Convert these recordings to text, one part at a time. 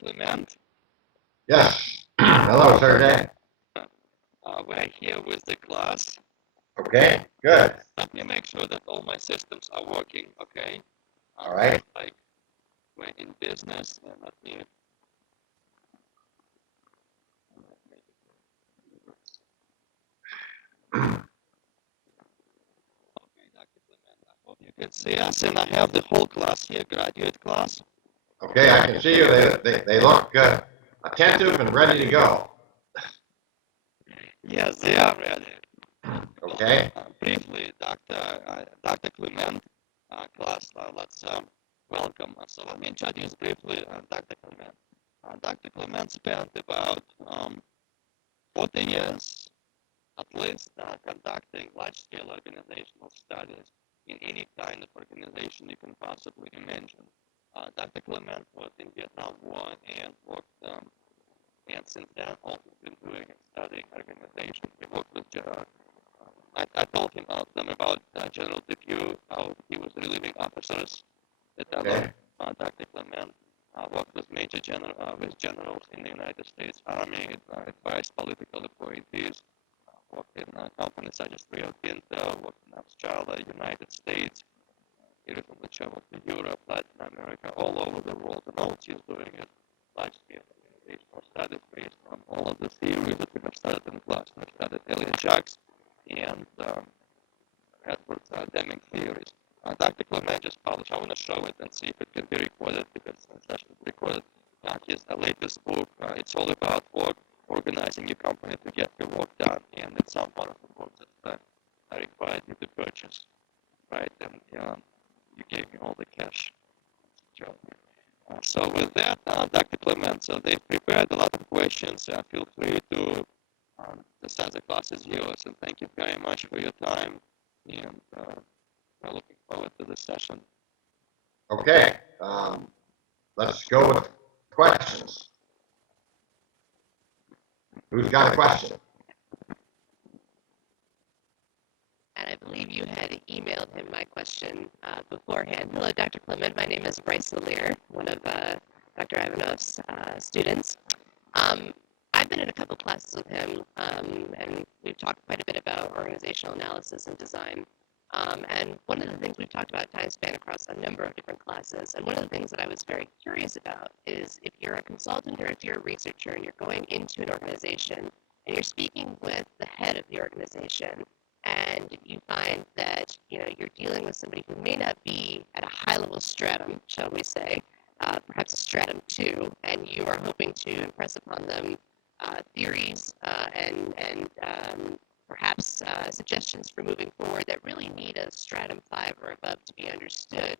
Clement. Yes. Hello, Sergey. We're here with the class. Okay, good. Let me make sure that all my systems are working, okay? All right. Like, we're in business, and let me... Okay, Dr. Clement, I hope you can see us, and I have the whole class here, graduate class. Okay, I can see you. They look attentive and ready to go. Yes, they are ready. Okay. Briefly, Dr. Clement, class, let's welcome. So let me introduce briefly Dr. Clement. Dr. Clement spent about 40 years, at least, conducting large-scale organizational studies in any kind of organization you can possibly imagine. Dr. Clement was in Vietnam War and worked, and since then also been doing and studying organizations. He worked with I told him about General DePue, how he was relieving officers. That Dr. Clement worked with with generals in the United States Army, advised political appointees, worked in companies such as Rio Tinto, worked in Australia, United States. He recently traveled to Europe, Latin America, all over the world, and all he's doing is large-scale organizational studies based on all of the theories that we have studied in class. We studied alien shocks and Edward Deming theories. Dr. Clement just published, I want to show it and see if it can be recorded, because the session is recorded. His latest book, it's all about work, organizing your company to get your work done, and it's one of the books that I required you to purchase, right? And you gave me all the cash. So with that, Dr. Clement, so they've prepared a lot of questions. Feel free to decide the class is yours, and thank you very much for your time, and we're looking forward to this session. Okay, let's go with questions. Who's got a question? And I believe you had emailed him my question beforehand. Hello, Dr. Clement. My name is Bryce Lear, one of Dr. Ivanov's students. I've been in a couple classes with him, and we've talked quite a bit about organizational analysis and design. And one of the things we've talked about time span across a number of different classes, and one of the things that I was very curious about is if you're a consultant or if you're a researcher and you're going into an organization and you're speaking with the head of the organization, and you find that you're dealing with somebody who may not be at a high-level stratum, shall we say, perhaps a stratum 2, and you are hoping to impress upon them theories and perhaps suggestions for moving forward that really need a stratum 5 or above to be understood.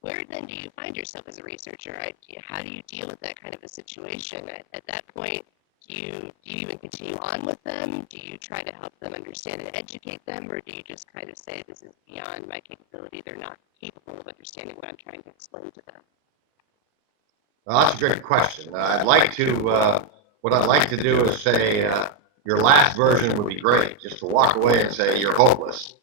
Where then do you find yourself as a researcher? How do you deal with that kind of a situation? At that point, do you even continue on with them? Do you try to help them understand and educate them, or do you just kind of say, this is beyond my capability, they're not capable of understanding what I'm trying to explain to them? Well, that's a great question. What I'd like to do is say your last version would be great, just to walk away and say you're hopeless.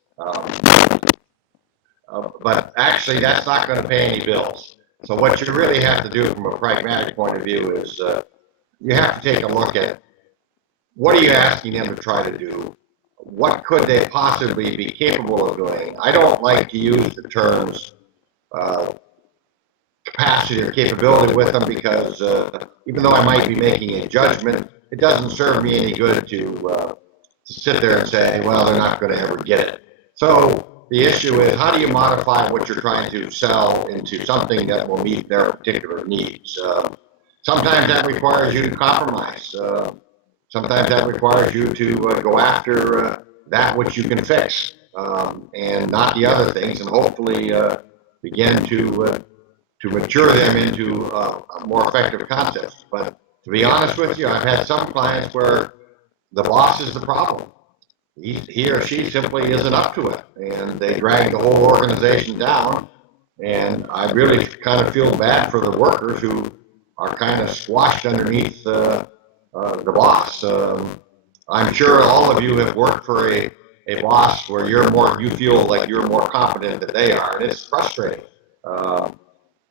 But actually, that's not going to pay any bills. So what you really have to do from a pragmatic point of view is you have to take a look at what are you asking them to try to do? What could they possibly be capable of doing? I don't like to use the terms capacity or capability with them, because even though I might be making a judgment, it doesn't serve me any good to sit there and say, well, they're not going to ever get it. So the issue is, how do you modify what you're trying to sell into something that will meet their particular needs? Sometimes that requires you to compromise. Sometimes that requires you to go after that which you can fix, and not the other things, and hopefully begin to mature them into a more effective concepts. But to be honest with you, I've had some clients where the boss is the problem. He or she simply isn't up to it, and they drag the whole organization down. And I really kind of feel bad for the workers who are kind of squashed underneath the boss. I'm sure all of you have worked for a boss where you feel like you're more competent than they are, and it's frustrating.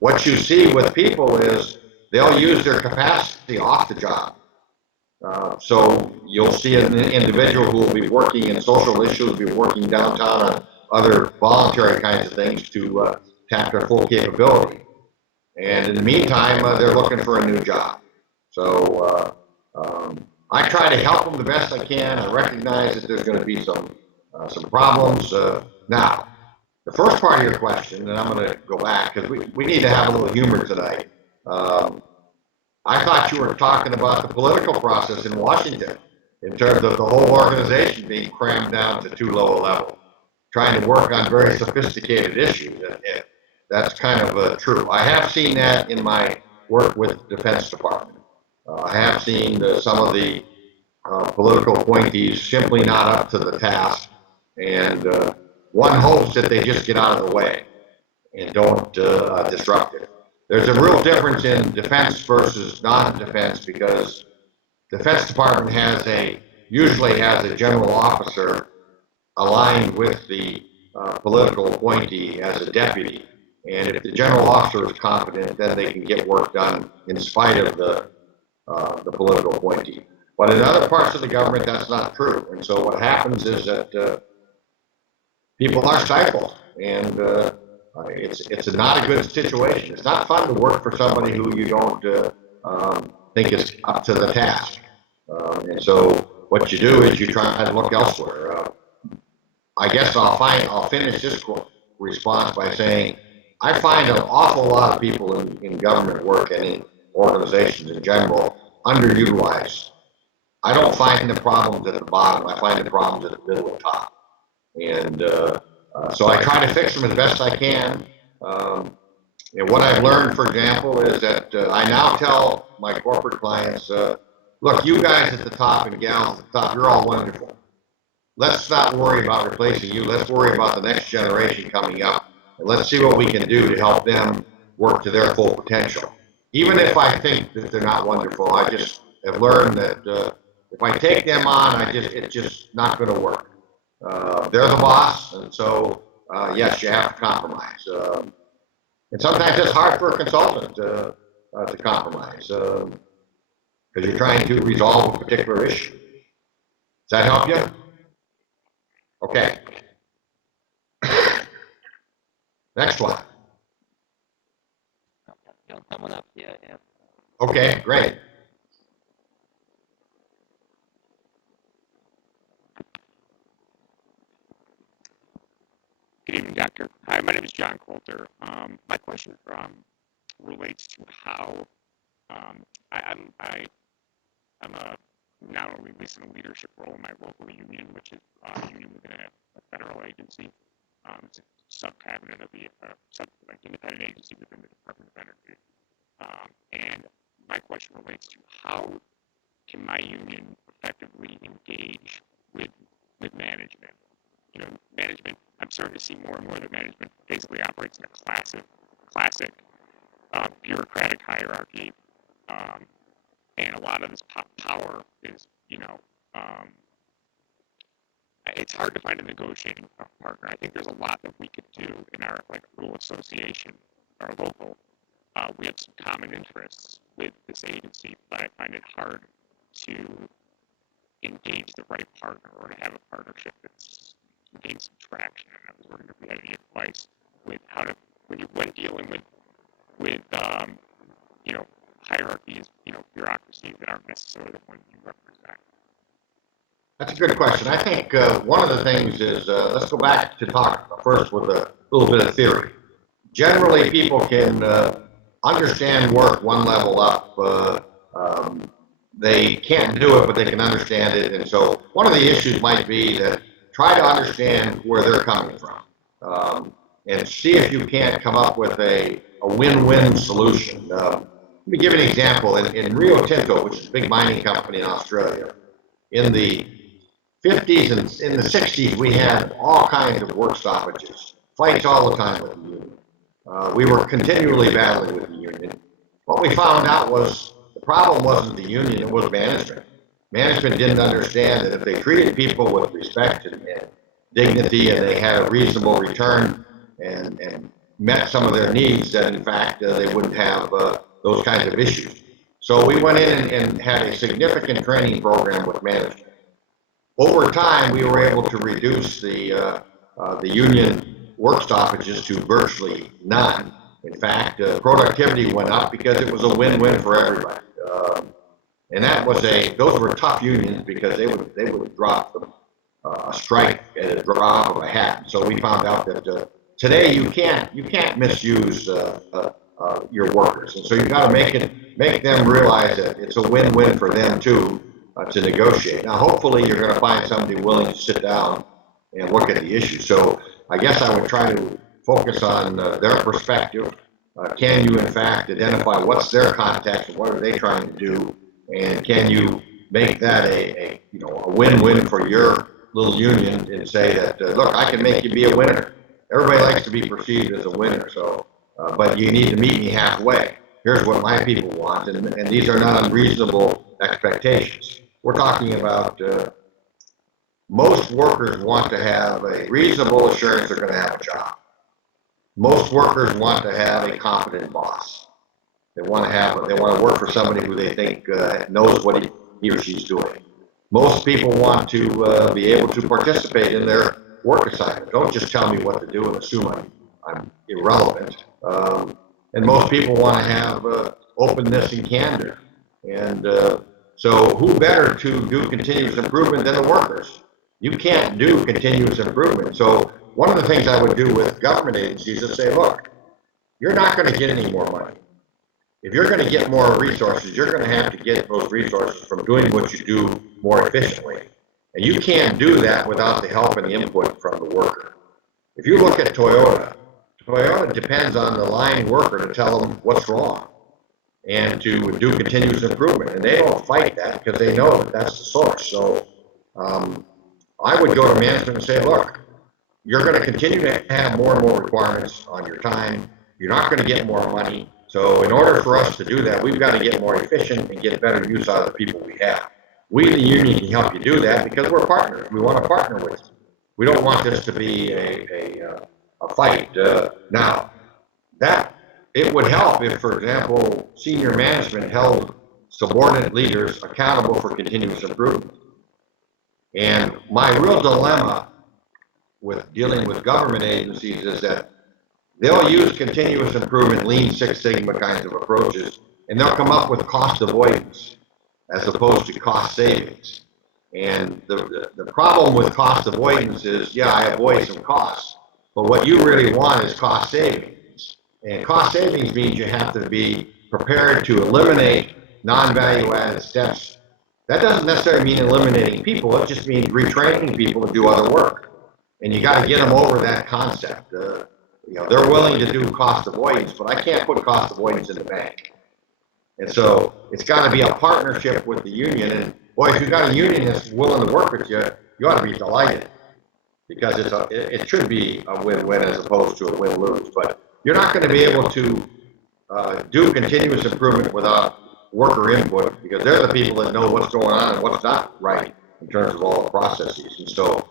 What you see with people is they'll use their capacity off the job. So you'll see an individual who will be working in social issues, be working downtown on other voluntary kinds of things to tap their full capability. And in the meantime, they're looking for a new job. So I try to help them the best I can. I recognize that there's going to be some problems. Now, the first part of your question, and I'm going to go back because we need to have a little humor tonight. I thought you were talking about the political process in Washington in terms of the whole organization being crammed down to too low a level, trying to work on very sophisticated issues. And that's kind of true. I have seen that in my work with the Defense Department. I have seen some of the political appointees simply not up to the task, and one hopes that they just get out of the way and don't disrupt it. There's a real difference in defense versus non-defense because Defense Department usually has a general officer aligned with the political appointee as a deputy. And if the general officer is competent, then they can get work done in spite of the political appointee. But in other parts of the government, that's not true. And so what happens is that people are stifled, and it's not a good situation. It's not fun to work for somebody who you don't think is up to the task. And so what you do is you try to look elsewhere. I guess I'll finish this response by saying I find an awful lot of people in government work and in organizations in general underutilized. I don't find the problems at the bottom. I find the problems at the middle and top. And so I try to fix them as best I can. And what I've learned, for example, is that I now tell my corporate clients, look, you guys at the top and gals at the top, you're all wonderful. Let's not worry about replacing you. Let's worry about the next generation coming up. And let's see what we can do to help them work to their full potential. Even if I think that they're not wonderful, I just have learned that if I take them on, it's just not going to work. They're the boss, and so yes, you have to compromise. And sometimes it's hard for a consultant to compromise because you're trying to resolve a particular issue. Does that help you? Okay. Next one. Coming up, yeah. Okay, great. Good evening, Doctor. Hi, my name is John Coulter. My question relates to how I'm now at least in a leadership role in my local union, which is a union within a federal agency. It's a sub-cabinet of the independent agency within the Department of Energy. And my question relates to how can my union effectively engage with management? Management, I'm starting to see more and more that management basically operates in a classic bureaucratic hierarchy, and a lot of this power is, it's hard to find a negotiating partner. I think there's a lot that we could do in our little association, our local. We have some common interests with this agency, but I find it hard to engage the right partner or to have a partnership that's gain some traction. And I was wondering if we had any advice with how to when dealing with hierarchies, bureaucracies that aren't necessarily the ones you represent. That's a good question. I think one of the things is, let's go back to talk first with a little bit of theory. Generally, people can understand work one level up. They can't do it, but they can understand it. And so one of the issues might be that try to understand where they're coming from and see if you can't come up with a win-win solution. Let me give you an example. In Rio Tinto, which is a big mining company in Australia, in the 50s and in the 60s, we had all kinds of work stoppages, fights all the time with the union. We were continually battling with the union. What we found out was the problem wasn't the union, it was management. Management didn't understand that if they treated people with respect and dignity and they had a reasonable return and met some of their needs, that in fact they wouldn't have those kinds of issues. So we went in and had a significant training program with management. Over time, we were able to reduce the union work stoppages to virtually none. In fact, productivity went up because it was a win-win for everybody. And that was those were tough unions because they would drop a strike at a drop of a hat. So we found out that today you can't misuse your workers, and so you got to make them realize that it's a win-win for them too to negotiate. Now, hopefully, you're going to find somebody willing to sit down and look at the issue. So I guess I would try to focus on their perspective. Can you, in fact, identify what's their context and what are they trying to do, and can you make that a win-win for your little union and say that look, I can make you be a winner. Everybody likes to be perceived as a winner, so but you need to meet me halfway. Here's what my people want, and these are not unreasonable expectations. We're talking about most workers want to have a reasonable assurance they're going to have a job. Most workers want to have a competent boss. They want to work for somebody who they think knows what he or she's doing. Most people want to be able to participate in their work assignment. Don't just tell me what to do and assume I'm irrelevant. And most people want to have openness and candor. And so who better to do continuous improvement than the workers? You can't do continuous improvement. So one of the things I would do with government agencies is say, look, you're not going to get any more money. If you're going to get more resources, you're going to have to get those resources from doing what you do more efficiently. And you can't do that without the help and the input from the worker. If you look at Toyota depends on the line worker to tell them what's wrong and to do continuous improvement. And they don't fight that because they know that that's the source. So I would go to management and say, look, you're going to continue to have more and more requirements on your time. You're not going to get more money. So in order for us to do that, we've got to get more efficient and get better use out of the people we have. We, the union, can help you do that because we're partners. We want to partner with you. We don't want this to be a fight. Now, that it would help if, for example, senior management held subordinate leaders accountable for continuous improvement. And my real dilemma with dealing with government agencies is that they'll use continuous improvement, Lean Six Sigma kinds of approaches, and they'll come up with cost avoidance as opposed to cost savings. And the problem with cost avoidance is, yeah, I avoid some costs, but what you really want is cost savings. And cost savings means you have to be prepared to eliminate non-value added steps. That doesn't necessarily mean eliminating people, it just means retraining people to do other work. And you got to get them over that concept. They're willing to do cost avoidance, but I can't put cost avoidance in the bank. And so it's got to be a partnership with the union. And boy, if you've got a union that's willing to work with you, you ought to be delighted because it should be a win-win as opposed to a win-lose. But you're not going to be able to do continuous improvement without worker input because they're the people that know what's going on and what's not right in terms of all the processes. And so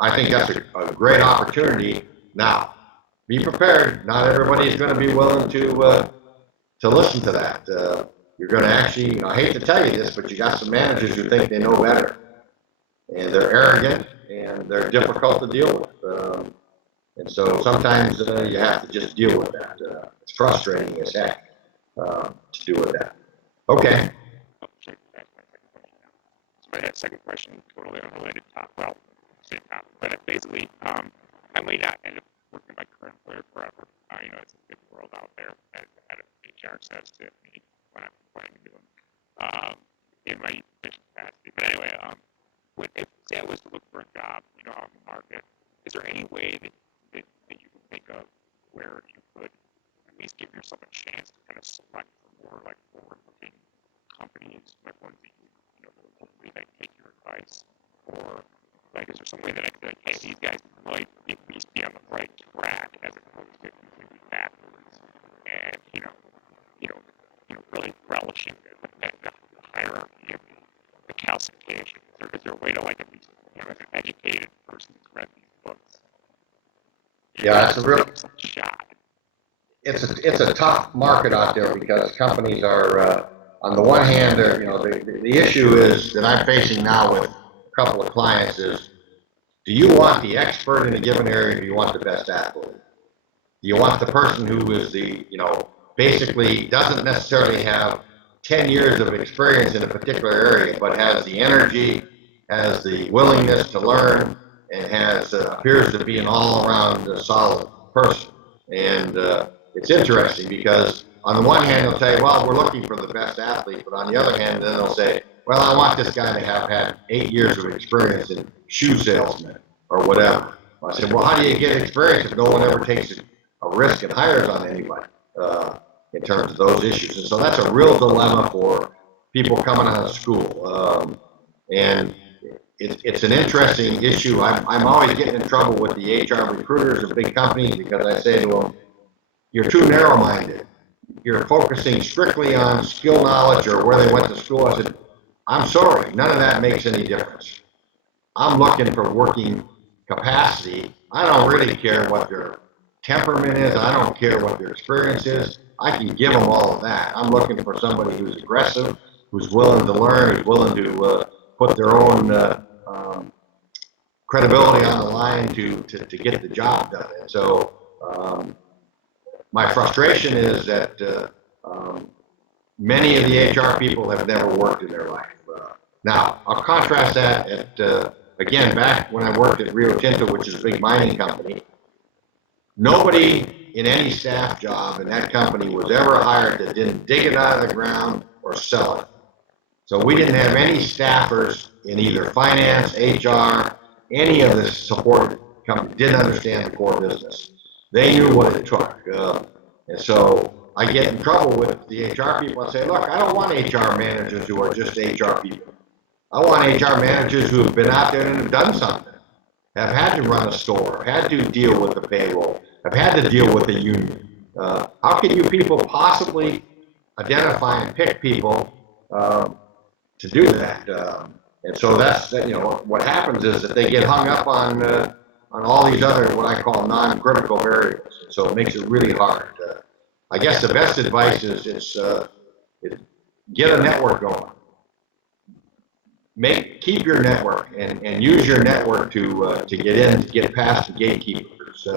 I think that's a great opportunity. Now, be prepared. Not everybody is going to be willing to listen to that. You're going to actually, I hate to tell you this, but you got some managers who think they know better. And they're arrogant and they're difficult to deal with. And so sometimes you have to just deal with that. It's frustrating as heck to deal with that. Okay. Oh, sorry, that's my second question now. So that second question, totally unrelated same topic, but basically, I may not end up working with my current employer forever. It's a big world out there, as HR says to me when I'm planning to do them in my efficient capacity. But anyway, if say I was to look for a job, on the market, is there any way that you can think of where you could at least give yourself a chance to kind of select more like forward-looking companies, like ones that hopefully that take your advice, or like is there some way that I could be like, hey, these guys might at least be on the right track as opposed to completely backwards, and really relishing the hierarchy of the calcification. Is there a way to like at least as an educated person who's read these books? Yeah, it's it's a tough market out there because companies are, on the one hand, they're, the issue is that I'm facing now with a couple of clients is, do you want the expert in a given area, or do you want the best athlete? Do you want the person who is basically doesn't necessarily have 10 years of experience in a particular area, but has the energy, has the willingness to learn, and appears to be an all-around solid person? And it's interesting because on the one hand, they'll say, well, we're looking for the best athlete, but on the other hand, then they'll say, well, I want this guy to have had 8 years of experience in shoe salesman or whatever. I said, well, how do you get experience if no one ever takes a risk and hires on anybody in terms of those issues? And so that's a real dilemma for people coming out of school. And it's an interesting issue. I'm always getting in trouble with the HR recruiters of big companies because I say to them, you're too narrow-minded. You're focusing strictly on skill knowledge or where they went to school. I said, I'm sorry, none of that makes any difference. I'm looking for working capacity. I don't really care what their temperament is. I don't care what their experience is. I can give them all of that. I'm looking for somebody who's aggressive, who's willing to learn, who's willing to put their own credibility on the line to get the job done. And so my frustration is that many of the HR people have never worked in their life. Now, I'll contrast that again, back when I worked at Rio Tinto, which is a big mining company. Nobody in any staff job in that company was ever hired that didn't dig it out of the ground or sell it. So we didn't have any staffers in either finance, HR, any of the support company didn't understand the core business. They knew what it took. And so I get in trouble with the HR people and say, look, I don't want HR managers who are just HR people. I want HR managers who have been out there and have done something, have had to run a store, had to deal with the payroll, have had to deal with the union. How can you people possibly identify and pick people to do that? And so that's, what happens is that they get hung up on all these other, what I call non-critical variables. And so it makes it really hard. I guess the best advice is get a network going. Keep your network and use your network to get in, to get past the gatekeepers,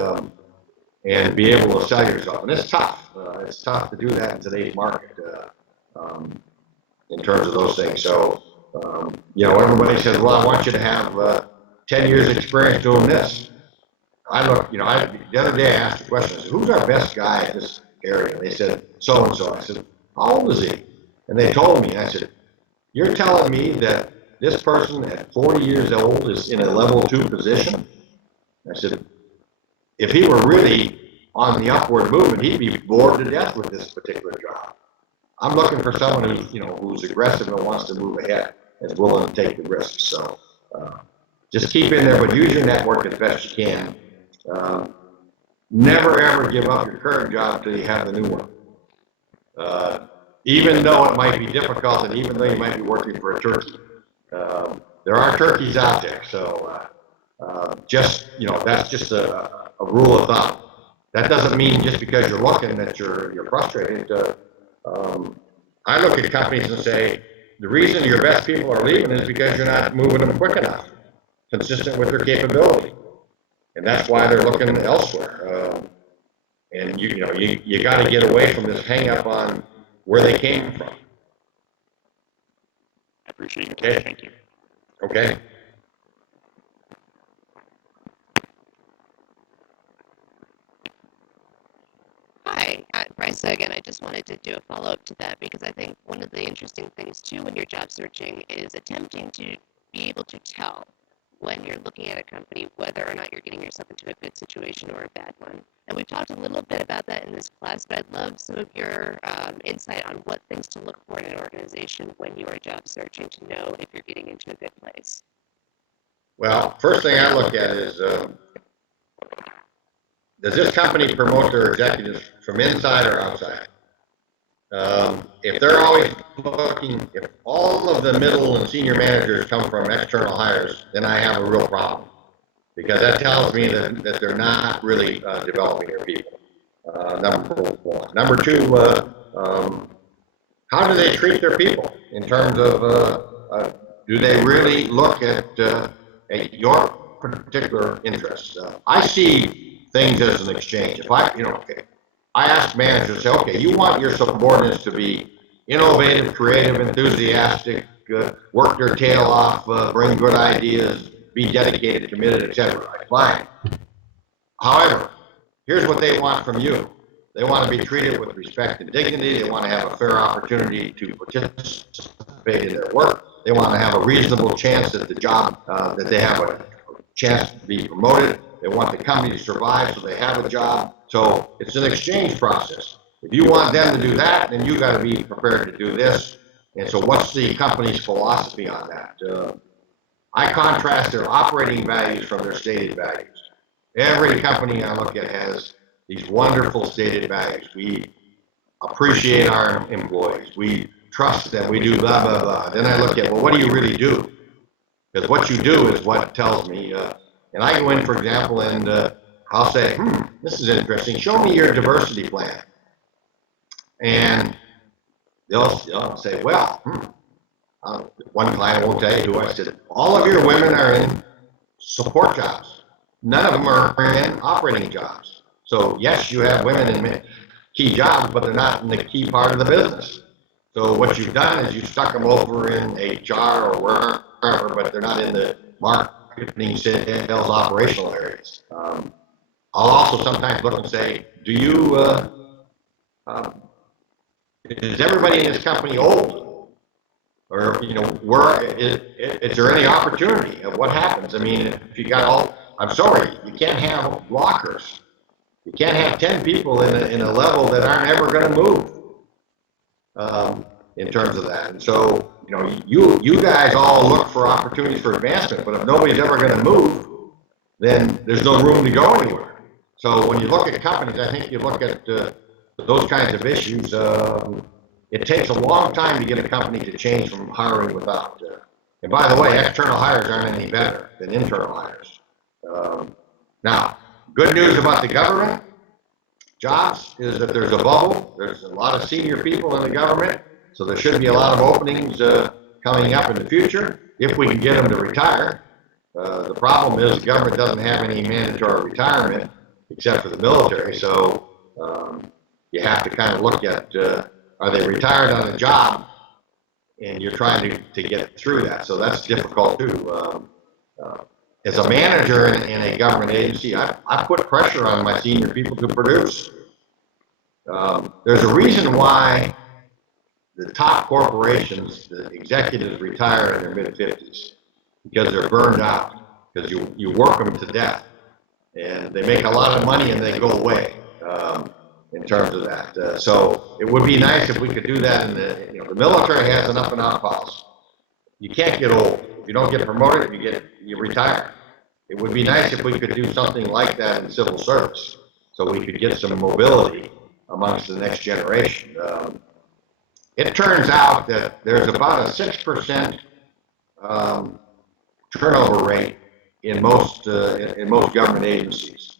and be able to sell yourself. And it's tough. It's tough to do that in today's market in terms of those things. So, everybody says, well, I want you to have 10 years experience doing this. I look, the other day I asked a question. I said, who's our best guy in this area? And they said, so-and-so. I said, how old is he? And they told me. I said, you're telling me that this person at 40 years old is in a level 2 position? I said, if he were really on the upward movement, he'd be bored to death with this particular job. I'm looking for someone who's, who's aggressive and wants to move ahead and is willing to take the risks. So just keep in there, but use your network as best you can. Never ever give up your current job till you have the new one. Even though it might be difficult and even though you might be working for a turkey. There are turkeys out there, so that's just a rule of thumb. That doesn't mean just because you're looking that you're frustrated. I look at companies and say, the reason your best people are leaving is because you're not moving them quick enough, consistent with their capability. And that's why they're looking elsewhere. And you got to get away from this hang up on where they came from. I appreciate it. Okay. Thank you. Okay. Hi, Bryce again. I just wanted to do a follow-up to that because I think one of the interesting things too when you're job searching is attempting to be able to tell when you're looking at a company whether or not you're getting yourself into a good situation or a bad one. And we've talked a little bit about that in this class, but I'd love some of your insight on what things to look for in an organization when you are job searching to know if you're getting into a good place. Well, first thing I look at is, does this company promote their executives from inside or outside? If they're always looking, if all of the middle and senior managers come from external hires, then I have a real problem. Because that tells me that they're not really developing their people. Number one. Number two, how do they treat their people in terms of do they really look at your particular interests? I see things as an exchange. If okay, I ask managers, say, okay, you want your subordinates to be innovative, creative, enthusiastic, work their tail off, bring good ideas, be dedicated, committed, etc. Fine. However, here's what they want from you. They want to be treated with respect and dignity. They want to have a fair opportunity to participate in their work. They want to have a reasonable chance at the job, that they have a chance to be promoted. They want the company to survive so they have a job. So it's an exchange process. If you want them to do that, then you got to be prepared to do this. And so what's the company's philosophy on that? I contrast their operating values from their stated values. Every company I look at has these wonderful stated values. We appreciate our employees. We trust them. We do blah, blah, blah. Then I look at, well, what do you really do? Because what you do is what tells me. And I go in, for example, and I'll say, this is interesting. Show me your diversity plan. And they'll say, well, one client won't tell you who. I said, all of your women are in support jobs. None of them are in operating jobs. So yes, you have women in key jobs, but they're not in the key part of the business. So what you've done is you've stuck them over in HR or wherever, but they're not in the marketing, sales, operational areas. I'll also sometimes look and say, do you, is everybody in this company old? Or, is there any opportunity of what happens? I mean, if you got all, I'm sorry, you can't have blockers. You can't have 10 people in a level that aren't ever going to move in terms of that. And so, you guys all look for opportunities for advancement, but if nobody's ever going to move, then there's no room to go anywhere. So when you look at companies, I think you look at those kinds of issues. It takes a long time to get a company to change from hiring without. And by the way, external hires aren't any better than internal hires. Now, good news about the government jobs is that there's a bubble. There's a lot of senior people in the government, so there should be a lot of openings coming up in the future if we can get them to retire. The problem is the government doesn't have any mandatory retirement except for the military, so you have to kind of look at, are they retired on a job, and you're trying to get through that, so that's difficult too. As a manager in a government agency, I put pressure on my senior people to produce. There's a reason why the top corporations, the executives retire in their mid-50s, because they're burned out, because you work them to death, and they make a lot of money and they go away in terms of that. So it would be nice if we could do that in the military has an up and out policy. You can't get old. If you don't get promoted, you retire. It would be nice if we could do something like that in civil service, so we could get some mobility amongst the next generation. It turns out that there's about a 6% turnover rate in most government agencies.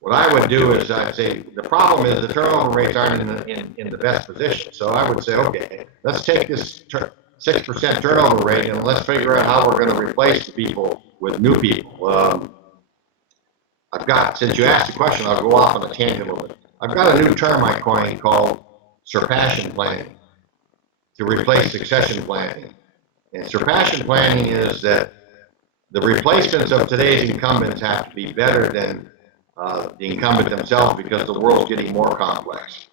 What I would do is I'd say the problem is the turnover rates aren't in the best position. So I would say, okay, let's take this 6% turnover rate and let's figure out how we're going to replace the people with new people. Since you asked the question, I'll go off on a tangent a little bit. I've got a new term I coined called surpassion planning to replace succession planning. And surpassion planning is that the replacements of today's incumbents have to be better than the incumbent themselves because the world's getting more complex.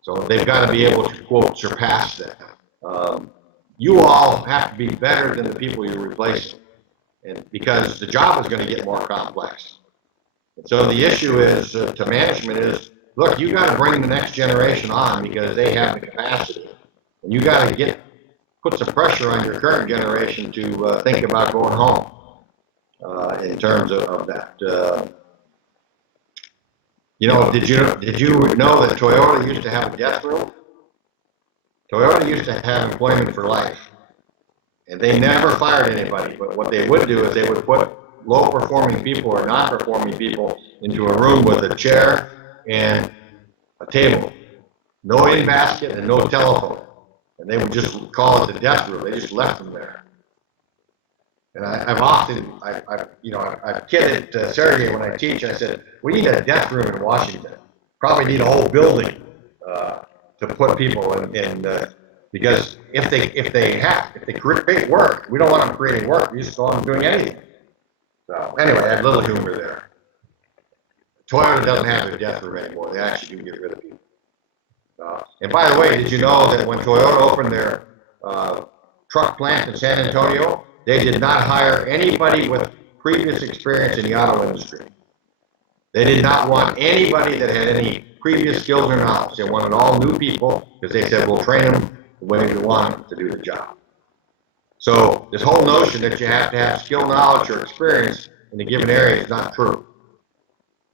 So they've got to be able to, quote, surpass that. You all have to be better than the people you're replacing, and because the job is going to get more complex. And so the issue is to management is, look, you got to bring the next generation on because they have the capacity, and you got to put some pressure on your current generation to think about going home in terms of that. Did you know that Toyota used to have a death row? Toyota used to have employment for life, and they never fired anybody. But what they would do is they would put low-performing people or non-performing people into a room with a chair and a table, no in basket and no telephone. And they would just call it the death room. They just left them there. And I've kidded Sergey when I teach. I said, we need a death room in Washington. Probably need a whole building to put people in because if they create work, we don't want them creating work. We just don't want them doing anything. So anyway, I had a little humor there. Toyota doesn't have their death room anymore. They actually do get rid of people. And by the way, did you know that when Toyota opened their truck plant in San Antonio, they did not hire anybody with previous experience in the auto industry. They did not want anybody that had any previous skills or knowledge. They wanted all new people because they said, we'll train them the way we want them to do the job. So this whole notion that you have to have skill, knowledge, or experience in a given area is not true.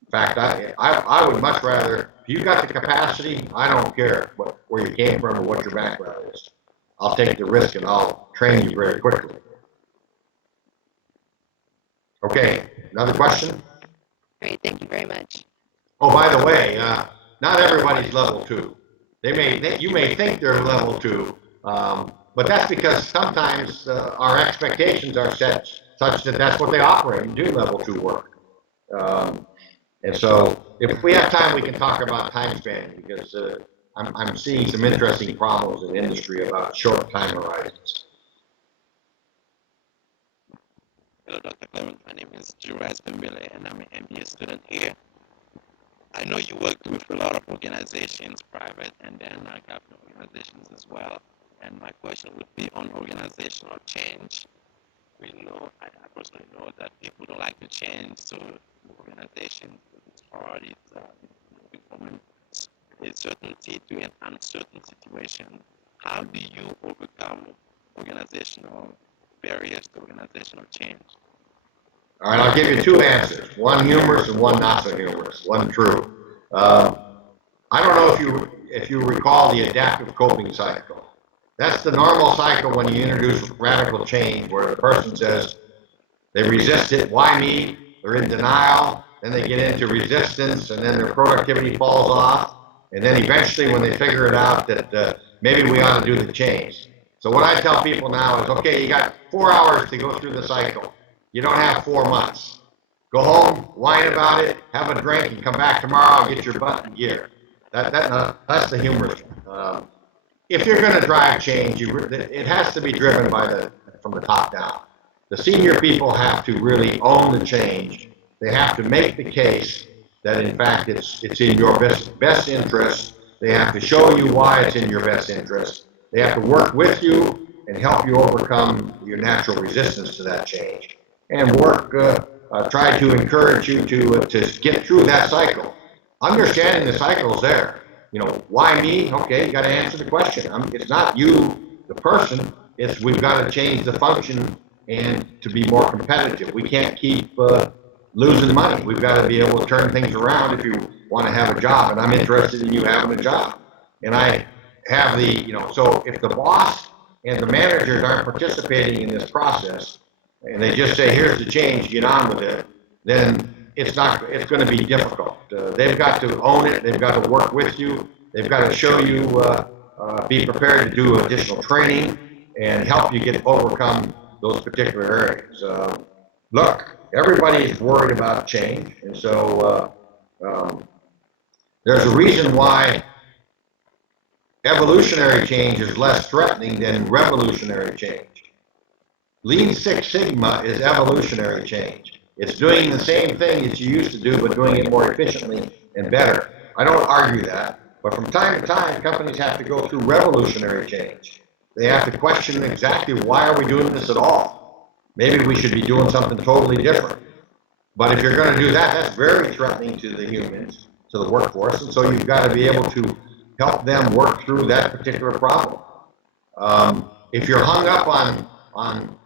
In fact, I would much rather, if you got the capacity, I don't care where you came from or what your background is. I'll take the risk and I'll train you very quickly. Okay, another question? Great, thank you very much. Oh, by the way, not everybody's level 2. You may think they're level 2, but that's because sometimes our expectations are set such that that's what they operate and do level 2 work. And so, if we have time, we can talk about time span because I'm seeing some interesting problems in the industry about short time horizons. Hello, Dr. Clement. My name is Jurais Bimbele, and I'm an MBA student here. I know you work with a lot of organizations, private and then government organizations as well. And my question would be on organizational change. We know, I personally know that people don't like to change, so organizations, it's hard, it's moving from a certainty to an uncertain situation. How do you overcome organizational barriers to organizational change? All right, I'll give you 2 answers, one humorous and one not so humorous, one true. I don't know if you recall the adaptive coping cycle. That's the normal cycle when you introduce radical change, where the person says they resist it. Why me? They're in denial. Then they get into resistance, and then their productivity falls off. And then eventually, when they figure it out, that maybe we ought to do the change. So what I tell people now is, okay, you got 4 hours to go through the cycle. You don't have 4 months. Go home, whine about it, have a drink, and come back tomorrow. I'll get your butt in gear. That's the humor. If you're going to drive change, it has to be driven from the top down. The senior people have to really own the change. They have to make the case that, in fact, it's in your best interest. They have to show you why it's in your best interest. They have to work with you and help you overcome your natural resistance to that change. And try to encourage you to get through that cycle. Understanding the cycle is there. You know, why me? Okay, you got to answer the question. It's not you, the person. It's we've got to change the function and to be more competitive. We can't keep losing money. We've got to be able to turn things around if you want to have a job. And I'm interested in you having a job. And I have so if the boss and the managers aren't participating in this process, and they just say, here's the change, get on with it, then it's going to be difficult. They've got to own it, they've got to work with you, they've got to show you, be prepared to do additional training and help you overcome those particular areas. Look, everybody is worried about change, and so there's a reason why evolutionary change is less threatening than revolutionary change. Lean Six Sigma is evolutionary change. It's doing the same thing that you used to do, but doing it more efficiently and better. I don't argue that, but from time to time, companies have to go through revolutionary change. They have to question exactly why are we doing this at all? Maybe we should be doing something totally different. But if you're going to do that, that's very threatening to the humans, to the workforce, and so you've got to be able to help them work through that particular problem. If you're hung up on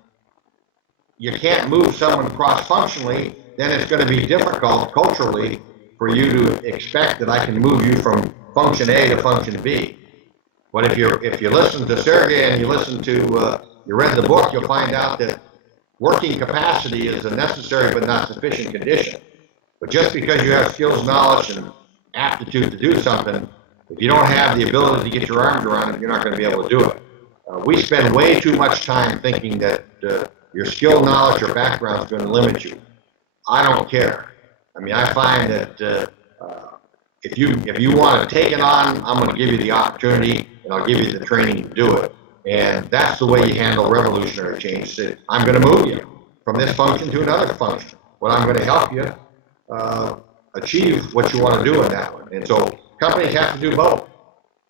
you can't move someone cross-functionally, then it's going to be difficult culturally for you to expect that I can move you from function A to function B. But if you listen to Sergey and you read the book, you'll find out that working capacity is a necessary but not sufficient condition. But just because you have skills, knowledge, and aptitude to do something, if you don't have the ability to get your arms around it, you're not going to be able to do it. We spend way too much time thinking that your skill, knowledge, or background is going to limit you. I don't care. I mean, I find that if you want to take it on, I'm going to give you the opportunity, and I'll give you the training to do it. And that's the way you handle revolutionary change. I'm going to move you from this function to another function. Well, I'm going to help you achieve what you want to do in that one. And so companies have to do both.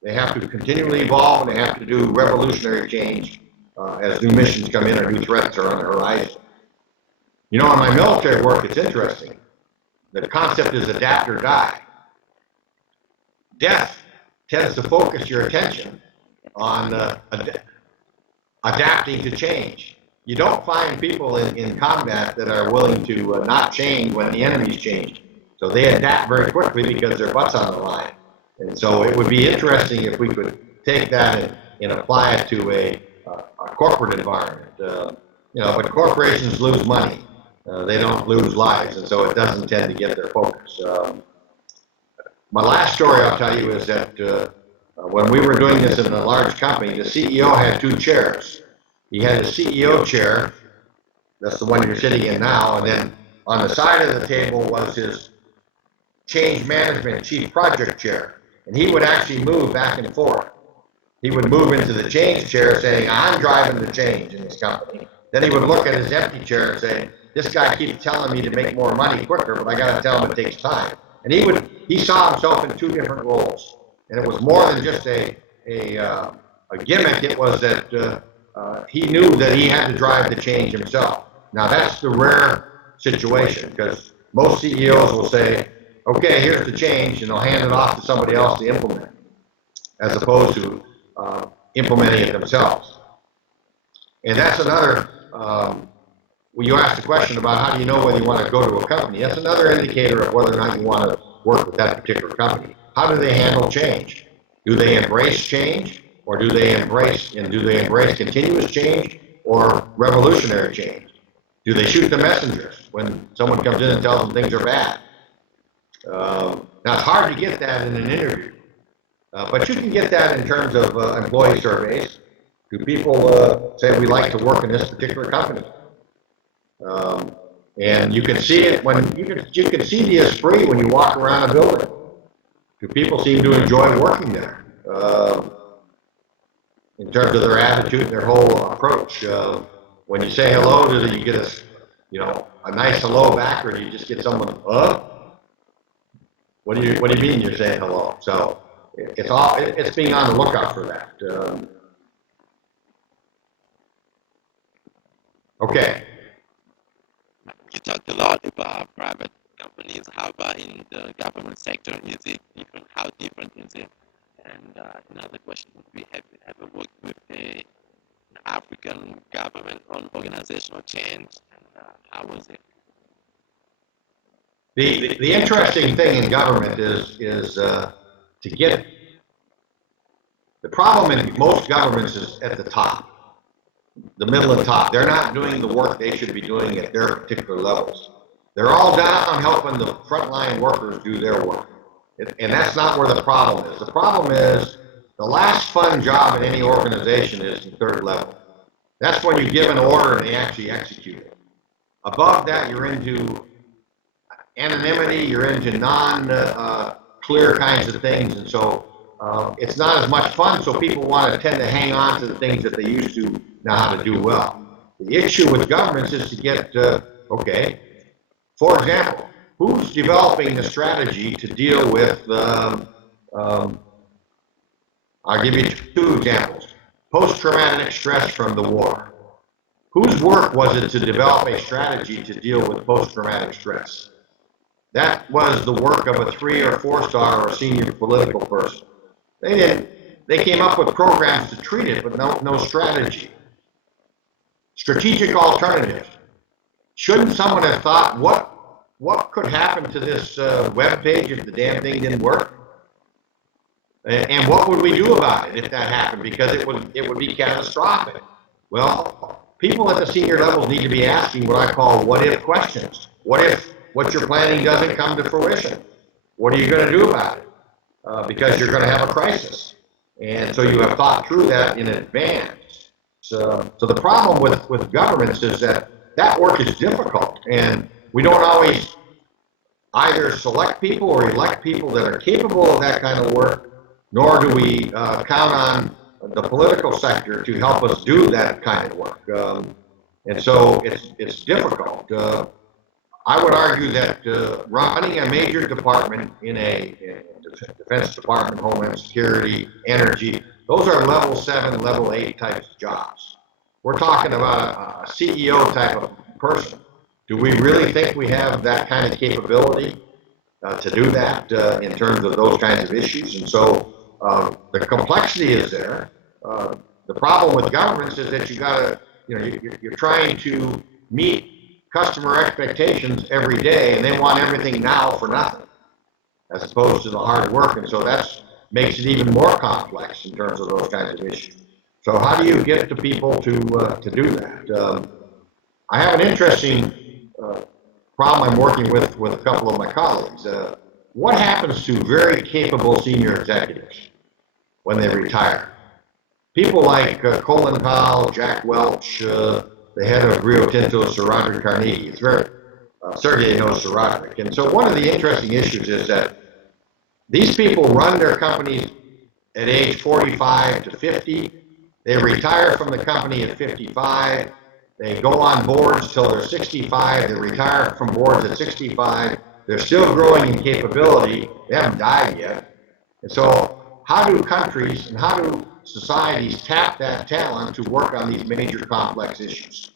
They have to continually evolve, and they have to do revolutionary change as new missions come in or new threats are on the horizon. You know, in my military work, it's interesting. The concept is adapt or die. Death tends to focus your attention on adapting to change. You don't find people in combat that are willing to not change when the enemy's changed. So they adapt very quickly because their butt's on the line. And so it would be interesting if we could take that and apply it to a corporate environment. You know, but corporations lose money. They don't lose lives, and so it doesn't tend to get their focus. My last story I'll tell you is that when we were doing this in a large company, the CEO had two chairs. He had a CEO chair, that's the one you're sitting in now, and then on the side of the table was his change management chief project chair. And he would actually move back and forth. He would move into the change chair saying, I'm driving the change in this company. Then he would look at his empty chair and say, this guy keeps telling me to make more money quicker, but I got to tell him it takes time. And he saw himself in two different roles. And it was more than just a gimmick. It was that he knew that he had to drive the change himself. Now that's the rare situation, because most CEOs will say, okay, here's the change, and they'll hand it off to somebody else to implement, as opposed to implementing it themselves. And that's another, when you ask the question about how do you know whether you want to go to a company, that's another indicator of whether or not you want to work with that particular company. How do they handle change? Do they embrace change, or do they embrace continuous change or revolutionary change? Do they shoot the messengers when someone comes in and tells them things are bad? Now, it's hard to get that in an interview, but you can get that in terms of employee surveys. Do people say we like to work in this particular company? And you can see it when you can see the esprit when you walk around a building. Do people seem to enjoy working there? In terms of their attitude and their whole approach. When you say hello, do you get a nice hello back, or do you just get someone, What do you mean you're saying hello? So it's being on the lookout for that. Okay. You talked a lot about private companies. How about in the government sector? Is it different? How different is it? And another question would be, have you ever worked with an African government on organizational change? And how was it? The interesting thing in government is to get, the problem in most governments is at the top, the middle and top. They're not doing the work they should be doing at their particular levels. They're all down helping the frontline workers do their work. And that's not where the problem is. The problem is the last fun job in any organization is the third level. That's when you give an order and they actually execute it. Above that, you're into anonymity, you're into non-clear kinds of things, and so it's not as much fun, so people want to tend to hang on to the things that they used to know how to do well. The issue with governments is to get, okay, for example, who's developing the strategy to deal with, I'll give you two examples. Post-traumatic stress from the war. Whose work was it to develop a strategy to deal with post-traumatic stress? That was the work of a 3 or 4 star or senior political person. They didn't. They came up with programs to treat it, but no strategy. Strategic alternatives. Shouldn't someone have thought, what could happen to this web page if the damn thing didn't work? And what would we do about it if that happened? Because it would be catastrophic. Well, people at the senior levels need to be asking what I call what-if questions. What if what you're planning doesn't come to fruition? what are you going to do about it? Because you're going to have a crisis. And so you have thought through that in advance. So the problem with governments is that work is difficult, and we don't always either select people or elect people that are capable of that kind of work, nor do we count on the political sector to help us do that kind of work. And so it's difficult. I would argue that running a major department in a Defense Department, Homeland Security, Energy, those are level 7, level 8 types of jobs. We're talking about a CEO type of person. Do we really think we have that kind of capability to do that in terms of those kinds of issues? And so the complexity is there. The problem with governments is that you're trying to meet customer expectations every day, and they want everything now for nothing, as opposed to the hard work. And so that makes it even more complex in terms of those kinds of issues. So how do you get to people to do that? I have an interesting problem I'm working with a couple of my colleagues. What happens to very capable senior executives when they retire? People like Colin Powell, Jack Welch, the head of Rio Tinto, Sir Roderick Carnegie. It's very Sergey knows Sir Roderick. And so one of the interesting issues is that these people run their companies at age 45 to 50. They retire from the company at 55. They go on boards till they're 65. They retire from boards at 65. They're still growing in capability. They haven't died yet. And so how do countries and how do societies tap that talent to work on these major complex issues?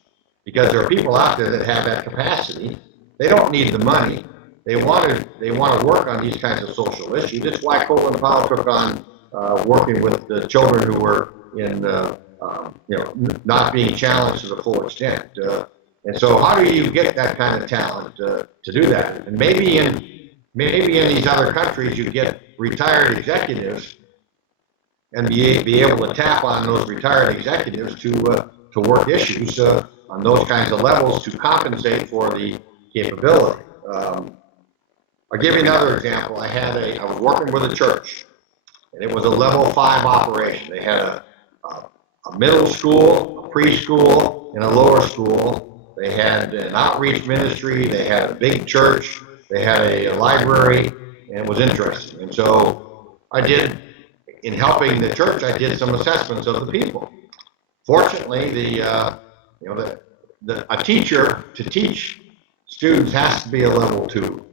Because there are people out there that have that capacity. They don't need the money. They want to work on these kinds of social issues. That's why Colin Powell took on working with the children who were in not being challenged to the full extent. And so how do you get that kind of talent to do that? And maybe in these other countries you get retired executives and be able to tap on those retired executives to work issues on those kinds of levels to compensate for the capability. I'll give you another example. I was working with a church, and it was a level 5 operation. They had a middle school, a preschool, and a lower school. They had an outreach ministry. They had a big church. They had a library, and it was interesting. And so in helping the church, I did some assessments of the people. Fortunately, a teacher to teach students has to be a level 2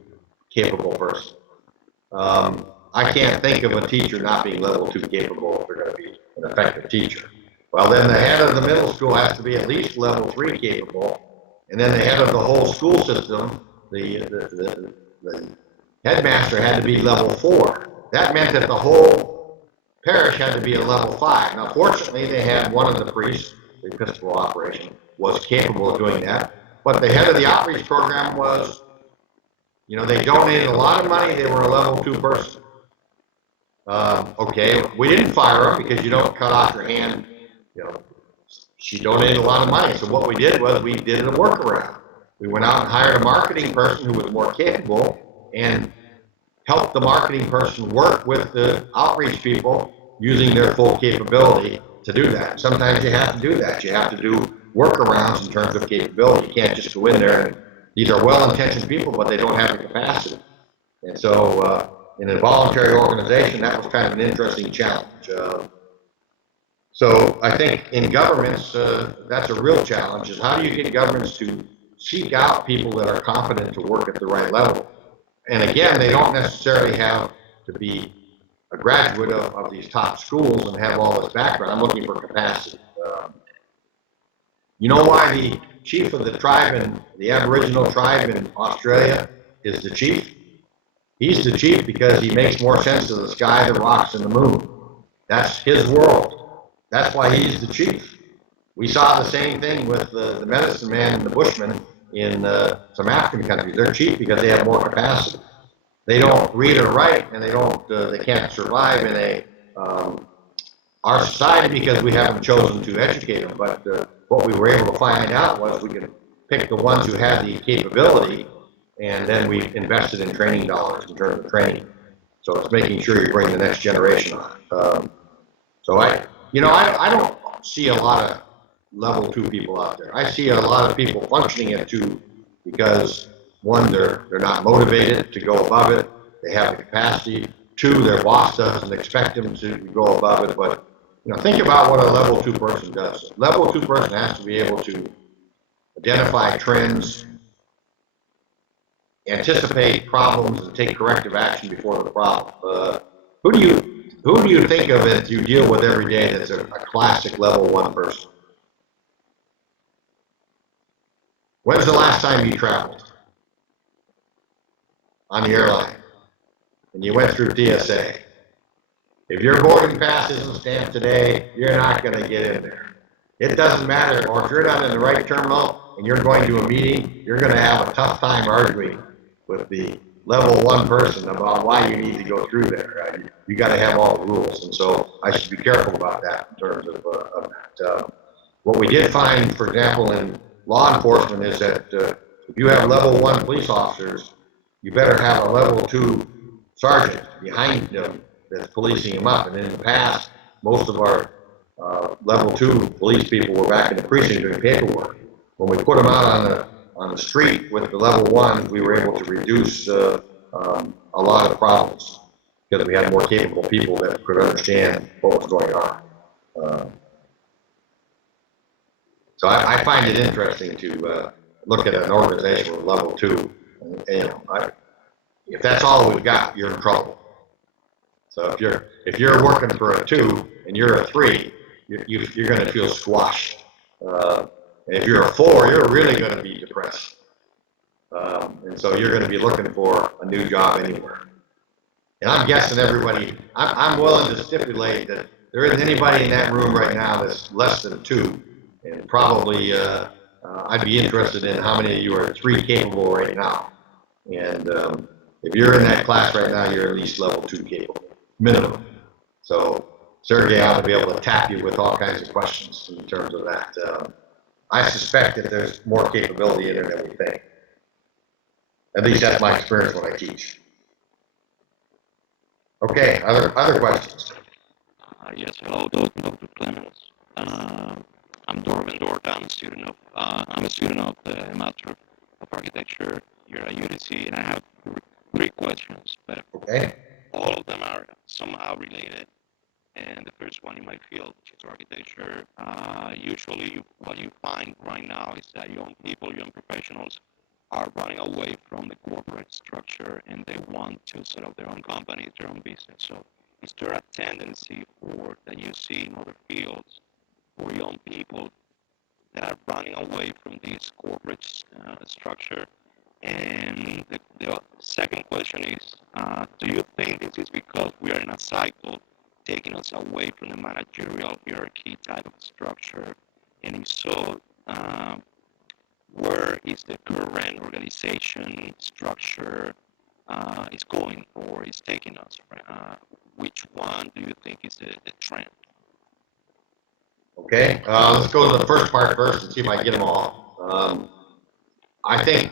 capable person. I can't think of a teacher not being level 2 capable if they're going to be an effective teacher. Well, then the head of the middle school has to be at least level 3 capable, and then the head of the whole school system, the headmaster, had to be level 4. That meant that the whole parish had to be a level 5. Now, fortunately, they had one of the priests, the Episcopal operation, was capable of doing that, but the head of the outreach program was, they donated a lot of money. They were a level 2 person. Okay, we didn't fire her because you don't cut off your hand. She donated a lot of money. So what we did was we did a workaround. We went out and hired a marketing person who was more capable and helped the marketing person work with the outreach people using their full capability to do that. Sometimes you have to do that. You have to do workarounds in terms of capability. You can't just go in there and these are well-intentioned people, but they don't have the capacity. And so in a voluntary organization, that was kind of an interesting challenge. So I think in governments, that's a real challenge, is how do you get governments to seek out people that are competent to work at the right level? And again, they don't necessarily have to be a graduate of these top schools and have all this background. I'm looking for capacity. You know why the chief of the tribe in the Aboriginal tribe in Australia is the chief? He's the chief because he makes more sense to the sky, the rocks, and the moon. That's his world. That's why he's the chief. We saw the same thing with the medicine man and the bushman in some African countries. They're chief because they have more capacity. They don't read or write, and they can't survive in our society because we haven't chosen to educate them. But what we were able to find out was we could pick the ones who had the capability and then we've invested in training dollars in terms of training. So it's making sure you bring the next generation on. So I don't see a lot of level 2 people out there. I see a lot of people functioning at 2 because, 1, they're not motivated to go above it. They have the capacity. 2, their boss doesn't expect them to go above it. But think about what a level 2 person does. A level 2 person has to be able to identify trends, anticipate problems, and take corrective action before the problem. Who do you think of that you deal with every day that's a classic level 1 person? When's the last time you traveled on the airline and you went through TSA? If your boarding pass isn't stamped today, you're not going to get in there. It doesn't matter. Or if you're not in the right terminal and you're going to a meeting, you're going to have a tough time arguing with the level 1 person about why you need to go through there. You got to have all the rules, and so I should be careful about that in terms of that. What we did find, for example, in law enforcement is that if you have level 1 police officers, you better have a level 2 sergeant behind them that's policing them up. And in the past, most of our level 2 police people were back in the precinct doing paperwork. When we put them out on the street with the level 1, we were able to reduce a lot of problems because we had more capable people that could understand what was going on. So I find it interesting to look at an organization with level 2. If that's all we've got, you're in trouble. So if you're working for a 2 and you're a 3, you're going to feel squashed. And if you're a 4, you're really going to be depressed. And so you're going to be looking for a new job anywhere. And I'm guessing everybody, I'm willing to stipulate that there isn't anybody in that room right now that's less than 2. And probably I'd be interested in how many of you are 3 capable right now. And if you're in that class right now, you're at least level 2 capable, minimum. So Sergey ought to be able to tap you with all kinds of questions in terms of that. I suspect that there's more capability in there than we think. At least that's my experience when I teach. Okay, other questions? Yes, hello, Dr. Clement. I'm Dorvin Dort. I'm a student of the Master of Architecture here at UTC, and I have 3 questions, but okay, all of them are somehow related. And the first one in my field, which is architecture, usually what you find right now is that young people, young professionals, are running away from the corporate structure and they want to set up their own companies, their own business. So is there a tendency for that you see in other fields for young people that are running away from this corporate structure? And the second question is, do you think this is because we are in a cycle taking us away from the managerial hierarchy type of structure? And if so, where is the current organization structure is going or is taking us? Which one do you think is the trend? Okay, let's go to the first part first and see if I can get them all. I think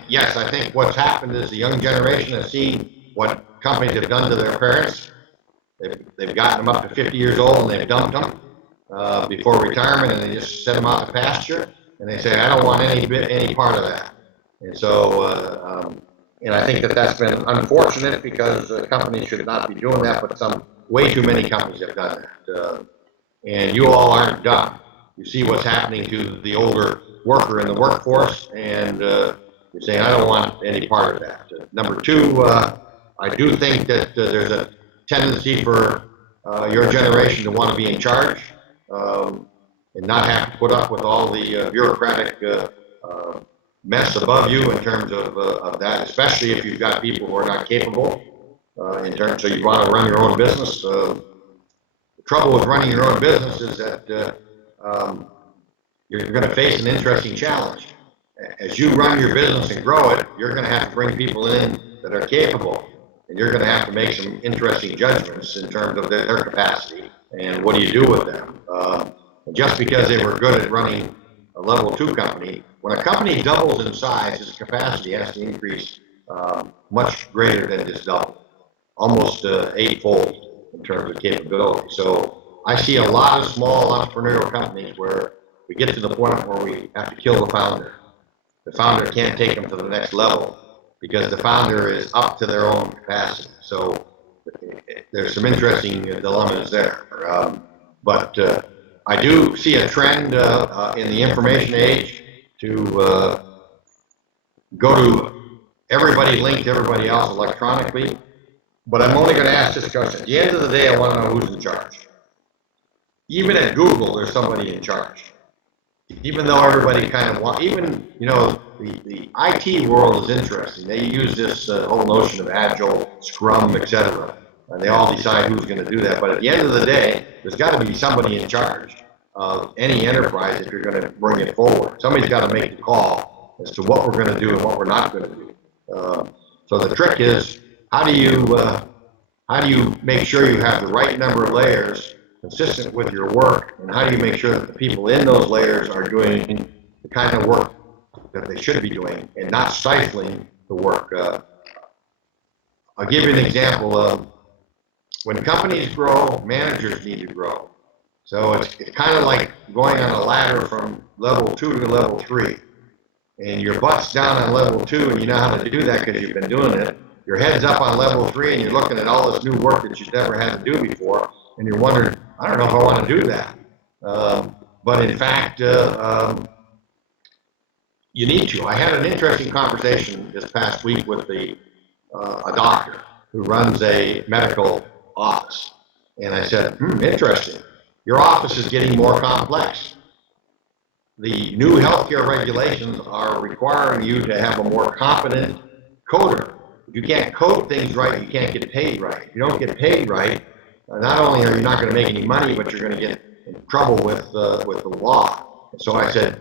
what's happened is the young generation has seen what companies have done to their parents. They've gotten them up to 50 years old and they've dumped them before retirement, and they just send them out to pasture, and they say, I don't want any part of that. And so, and I think that's been unfortunate because companies should not be doing that, but way too many companies have done that. And you all aren't done. You see what's happening to the older worker in the workforce, and you're saying, I don't want any part of that. Number 2, I do think that there's a tendency for your generation to want to be in charge and not have to put up with all the bureaucratic mess above you in terms of that, especially if you've got people who are not capable in terms, so you want to run your own business. The trouble with running your own business is that you're going to face an interesting challenge. As you run your business and grow it, you're going to have to bring people in that are capable, and you're going to have to make some interesting judgments in terms of their capacity and what do you do with them. Just because they were good at running a level 2 company, when a company doubles in size, its capacity has to increase much greater than just double, almost eightfold in terms of capability. So I see a lot of small entrepreneurial companies where we get to the point where we have to kill the founder. The founder can't take them to the next level because the founder is up to their own capacity. So there's some interesting dilemmas there. But I do see a trend in the information age to go to everybody linked to everybody else electronically. But I'm only going to ask this question. At the end of the day, I want to know who's in charge. Even at Google, there's somebody in charge. Even though everybody kind of want, even, the IT world is interesting. They use this whole notion of agile, scrum, etc. And they all decide who's going to do that. But at the end of the day, there's got to be somebody in charge of any enterprise if you're going to bring it forward. Somebody's got to make the call as to what we're going to do and what we're not going to do. So the trick is, how do you make sure you have the right number of layers consistent with your work, and how do you make sure that the people in those layers are doing the kind of work that they should be doing and not stifling the work? I'll give you an example of when companies grow, managers need to grow. So it's kind of like going on a ladder from level 2 to level 3. And your butt's down on level 2, and you know how to do that because you've been doing it. Your head's up on level 3, and you're looking at all this new work that you've never had to do before, and you're wondering, I don't know if I want to do that. But in fact, you need to. I had an interesting conversation this past week with a doctor who runs a medical office. And I said, interesting. Your office is getting more complex. The new healthcare regulations are requiring you to have a more competent coder. If you can't code things right, you can't get paid right. If you don't get paid right, not only are you not going to make any money, but you're going to get in trouble with the law. So I said,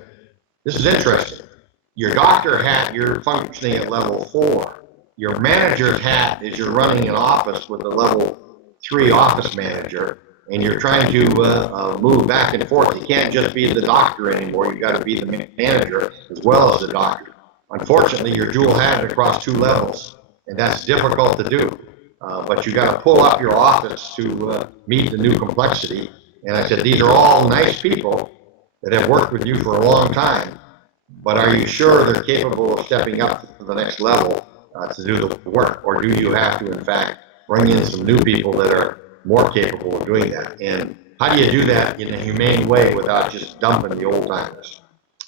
this is interesting. Your doctor hat, you're functioning at level 4. Your manager's hat is you're running an office with a level 3 office manager, and you're trying to move back and forth. You can't just be the doctor anymore. You got to be the manager as well as the doctor. Unfortunately, you're dual hatted across 2 levels, and that's difficult to do. But you got to pull up your office to meet the new complexity. And I said, these are all nice people that have worked with you for a long time, but are you sure they're capable of stepping up to the next level to do the work? Or do you have to, in fact, bring in some new people that are more capable of doing that? And how do you do that in a humane way without just dumping the old timers?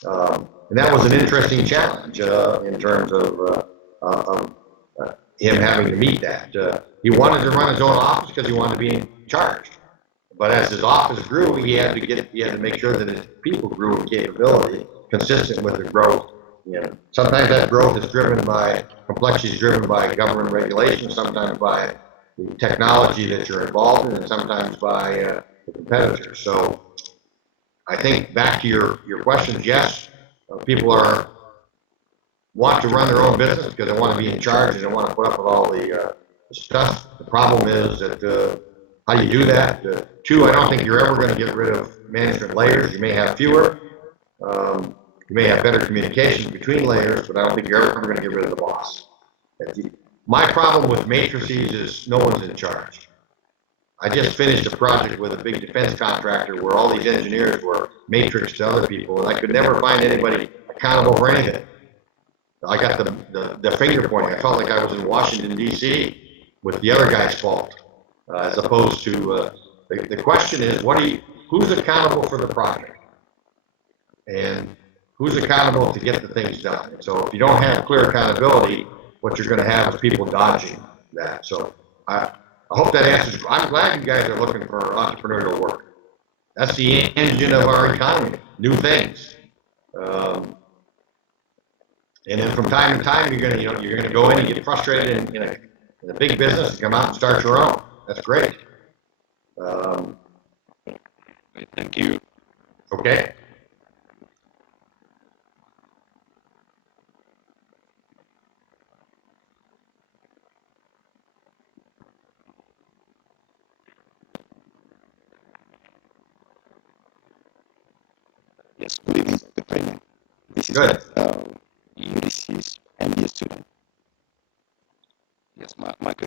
And that was an interesting challenge in terms of him having to meet that. He wanted to run his own office because he wanted to be in charge. But as his office grew, he had to make sure that his people grew in capability consistent with the growth. Sometimes that growth is driven by complexity, is driven by government regulation, sometimes by the technology that you're involved in, and sometimes by the competitors. So I think back to your questions, yes, people want to run their own business because they want to be in charge and they want to put up with all the stuff. The problem is that how do you do that? 2, I don't think you're ever going to get rid of management layers. You may have fewer. You may have better communication between layers, but I don't think you're ever going to get rid of the boss. My problem with matrices is no one's in charge. I just finished a project with a big defense contractor where all these engineers were matrixed to other people, and I could never find anybody accountable for anything. I got the finger pointing. I felt like I was in Washington, D.C. with the other guy's fault, as opposed to the question is, who's accountable for the project? And who's accountable to get the things done? And so if you don't have clear accountability, what you're going to have is people dodging that. So I hope that answers. I'm glad you guys are looking for entrepreneurial work. That's the engine of our economy, new things. And then from time to time, you're going to go in and get frustrated in a big business and come out and start your own. That's great. Thank you. Okay. Yes, good evening, Dr. Clement. This is Good. Ulysses, MBA student.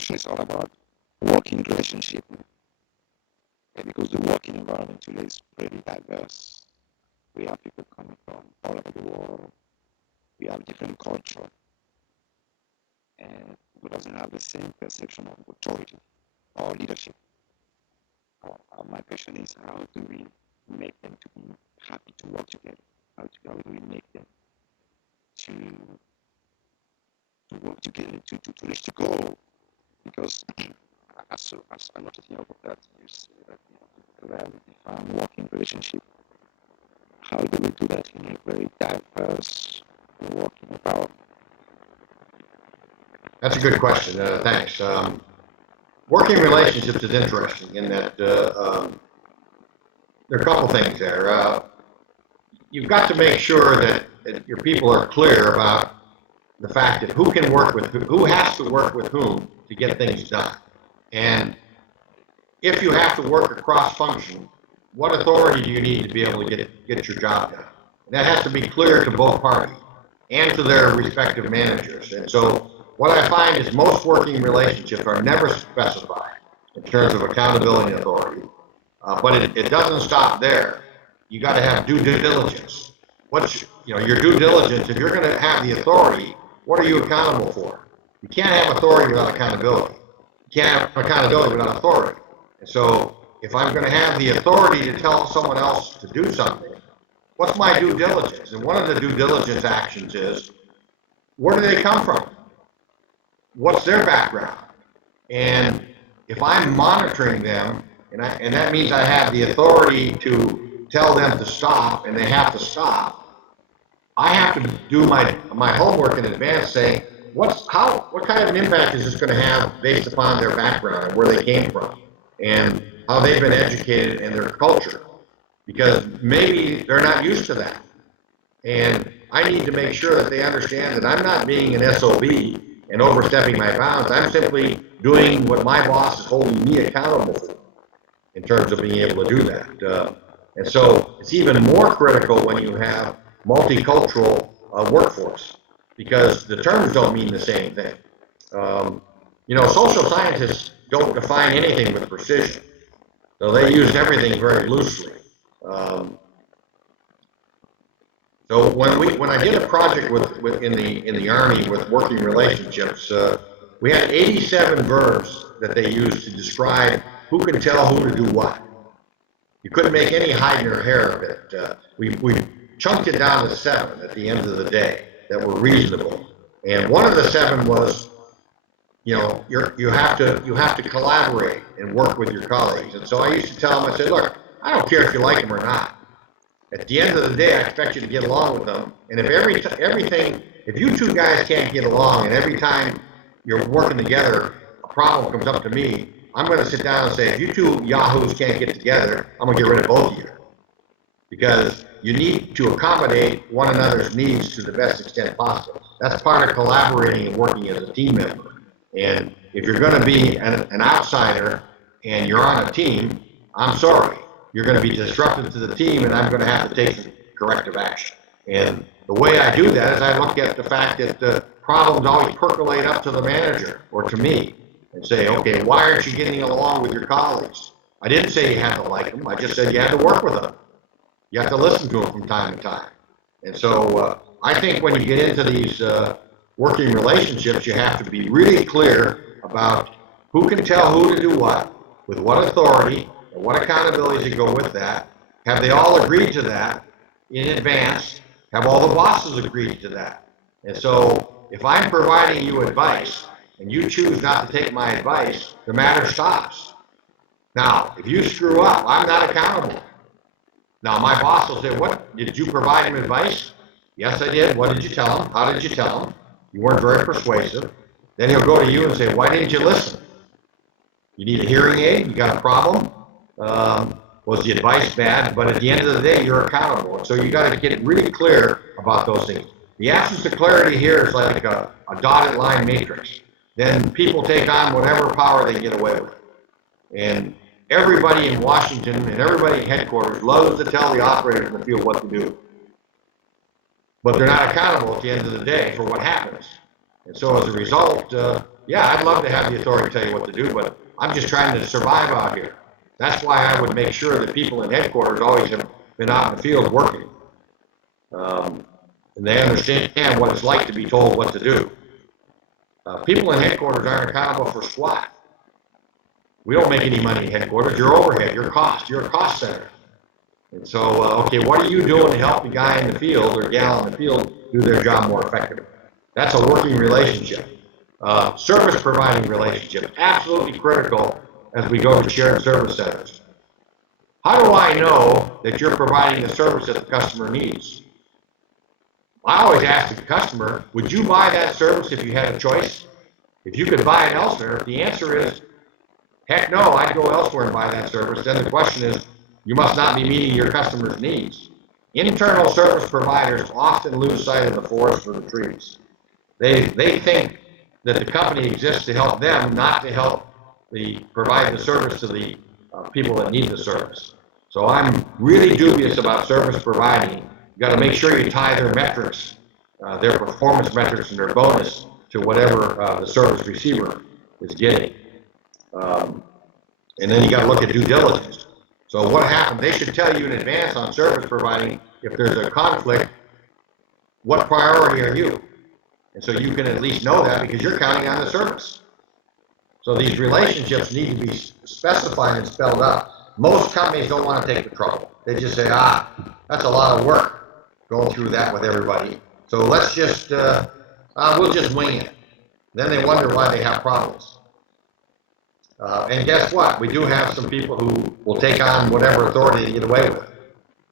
question is all about working relationship. Because the working environment today is pretty diverse. We have people coming from all over the world. We have different culture, and we doesn't have the same perception of authority or leadership. My question is, how do we make them to be happy to work together? How do we make them to work together to reach the goal? Because as I noticed that you say that to have a defined working relationship. How do we do that in a very diverse working environment? That's a good question. Thanks. Working relationships is interesting in that there are a couple things there. You've got to make sure that your people are clear about the fact that who can work with who has to work with whom to get things done. And if you have to work across function, what authority do you need to be able to get your job done? And that has to be clear to both parties and to their respective managers. And so what I find is most working relationships are never specified in terms of accountability and authority, but it doesn't stop there. You got to have due diligence. What's your due diligence? If you're going to have the authority, what are you accountable for? You can't have authority without accountability. You can't have accountability without authority. And so if I'm going to have the authority to tell someone else to do something, what's my due diligence? And one of the due diligence actions is, where do they come from? What's their background? And if I'm monitoring them, and that means I have the authority to tell them to stop, and they have to stop, I have to do my homework in advance, saying, what kind of an impact is this going to have based upon their background and where they came from, and how they've been educated and their culture, because maybe they're not used to that. And I need to make sure that they understand that I'm not being an SOB and overstepping my bounds. I'm simply doing what my boss is holding me accountable for in terms of being able to do that. And so it's even more critical when you have multicultural workforce, because the terms don't mean the same thing. Social scientists don't define anything with precision, so they use everything very loosely. So when I did a project in the Army with working relationships, we had 87 verbs that they used to describe who can tell who to do what. You couldn't make any hide nor hair of it. We chunked it down to 7 at the end of the day that were reasonable. And one of the 7 was, you have to collaborate and work with your colleagues. And so I used to tell them, I said, look, I don't care if you like them or not. At the end of the day, I expect you to get along with them. And if you two guys can't get along, and every time you're working together, a problem comes up to me, I'm going to sit down and say, if you two yahoos can't get together, I'm going to get rid of both of you. Because you need to accommodate one another's needs to the best extent possible. That's part of collaborating and working as a team member. And if you're going to be an outsider and you're on a team, I'm sorry. You're going to be disruptive to the team, and I'm going to have to take some corrective action. And the way I do that is I look at the fact that the problems always percolate up to the manager or to me and say, okay, why aren't you getting along with your colleagues? I didn't say you had to like them. I just said you had to work with them. You have to listen to them from time to time. And so I think when you get into these working relationships, you have to be really clear about who can tell who to do what, with what authority, and what accountabilities go with that. Have they all agreed to that in advance? Have all the bosses agreed to that? And so if I'm providing you advice and you choose not to take my advice, the matter stops. Now, if you screw up, I'm not accountable. Now, my boss will say, what, did you provide him advice? Yes, I did. What did you tell him? How did you tell him? You weren't very persuasive. Then he'll go to you and say, why didn't you listen? You need a hearing aid? You got a problem? Was the advice bad? But at the end of the day, you're accountable. So you got to get really clear about those things. The absence of clarity here is like a dotted line matrix. Then people take on whatever power they get away with. And everybody in Washington and everybody at headquarters loves to tell the operators in the field what to do. But they're not accountable at the end of the day for what happens. And so as a result, yeah, I'd love to have the authority to tell you what to do, but I'm just trying to survive out here. That's why I would make sure that people in headquarters always have been out in the field working. And they understand what it's like to be told what to do. People in headquarters aren't accountable for squat. We don't make any money in headquarters. Your overhead, your cost, you're a cost center. And so, okay, what are you doing to help the guy in the field or gal in the field do their job more effectively? That's a working relationship. Service providing relationship, absolutely critical as we go to shared service centers. How do I know that you're providing the service that the customer needs? I always ask the customer, would you buy that service if you had a choice? If you could buy it elsewhere, if the answer is, heck no, I'd go elsewhere and buy that service, then the question is, you must not be meeting your customer's needs. Internal service providers often lose sight of the forest for the trees. They think that the company exists to help them, not to help provide the service to the people that need the service. So I'm really dubious about service providing. You got to make sure you tie their metrics, their performance metrics and their bonus to whatever the service receiver is getting. And then you got to look at due diligence. So what happened? They should tell you in advance on service providing if there's a conflict, what priority are you? And so you can at least know that because you're counting on the service. So these relationships need to be specified and spelled out. Most companies don't want to take the trouble. They just say, that's a lot of work going through that with everybody. So let's just, we'll just wing it. Then they wonder why they have problems. And guess what? We do have some people who will take on whatever authority they get away with,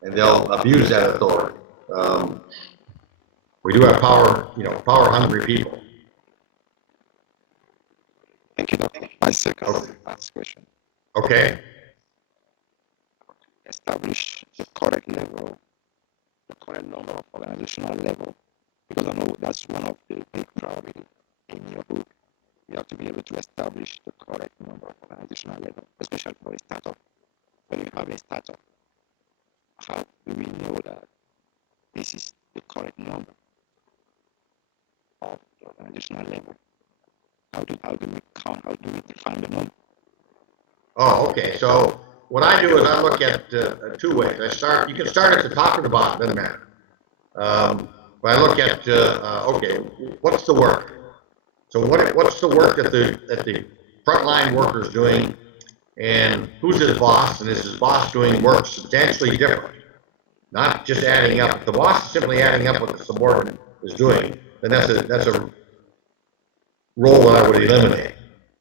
and they'll abuse that authority. We do have power-hungry people. Thank you, Doctor. My second last question. Okay. Establish the correct level, the correct number of organizational level, because I know that's one of the big priorities in your book. You have to be able to establish the correct number of organizational level, especially for a startup. When you have a startup, how do we know that this is the correct number of the organizational level? How do we count? How do we define the number? Oh, okay. So what I do is I look at two ways. You can start at the top or the bottom, doesn't matter. But I look at okay, what's the work? So what's the work that the frontline worker's doing, and who's his boss, and is his boss doing work substantially different? Not just adding up. If the boss is simply adding up what the subordinate is doing, then that's a role that I would eliminate,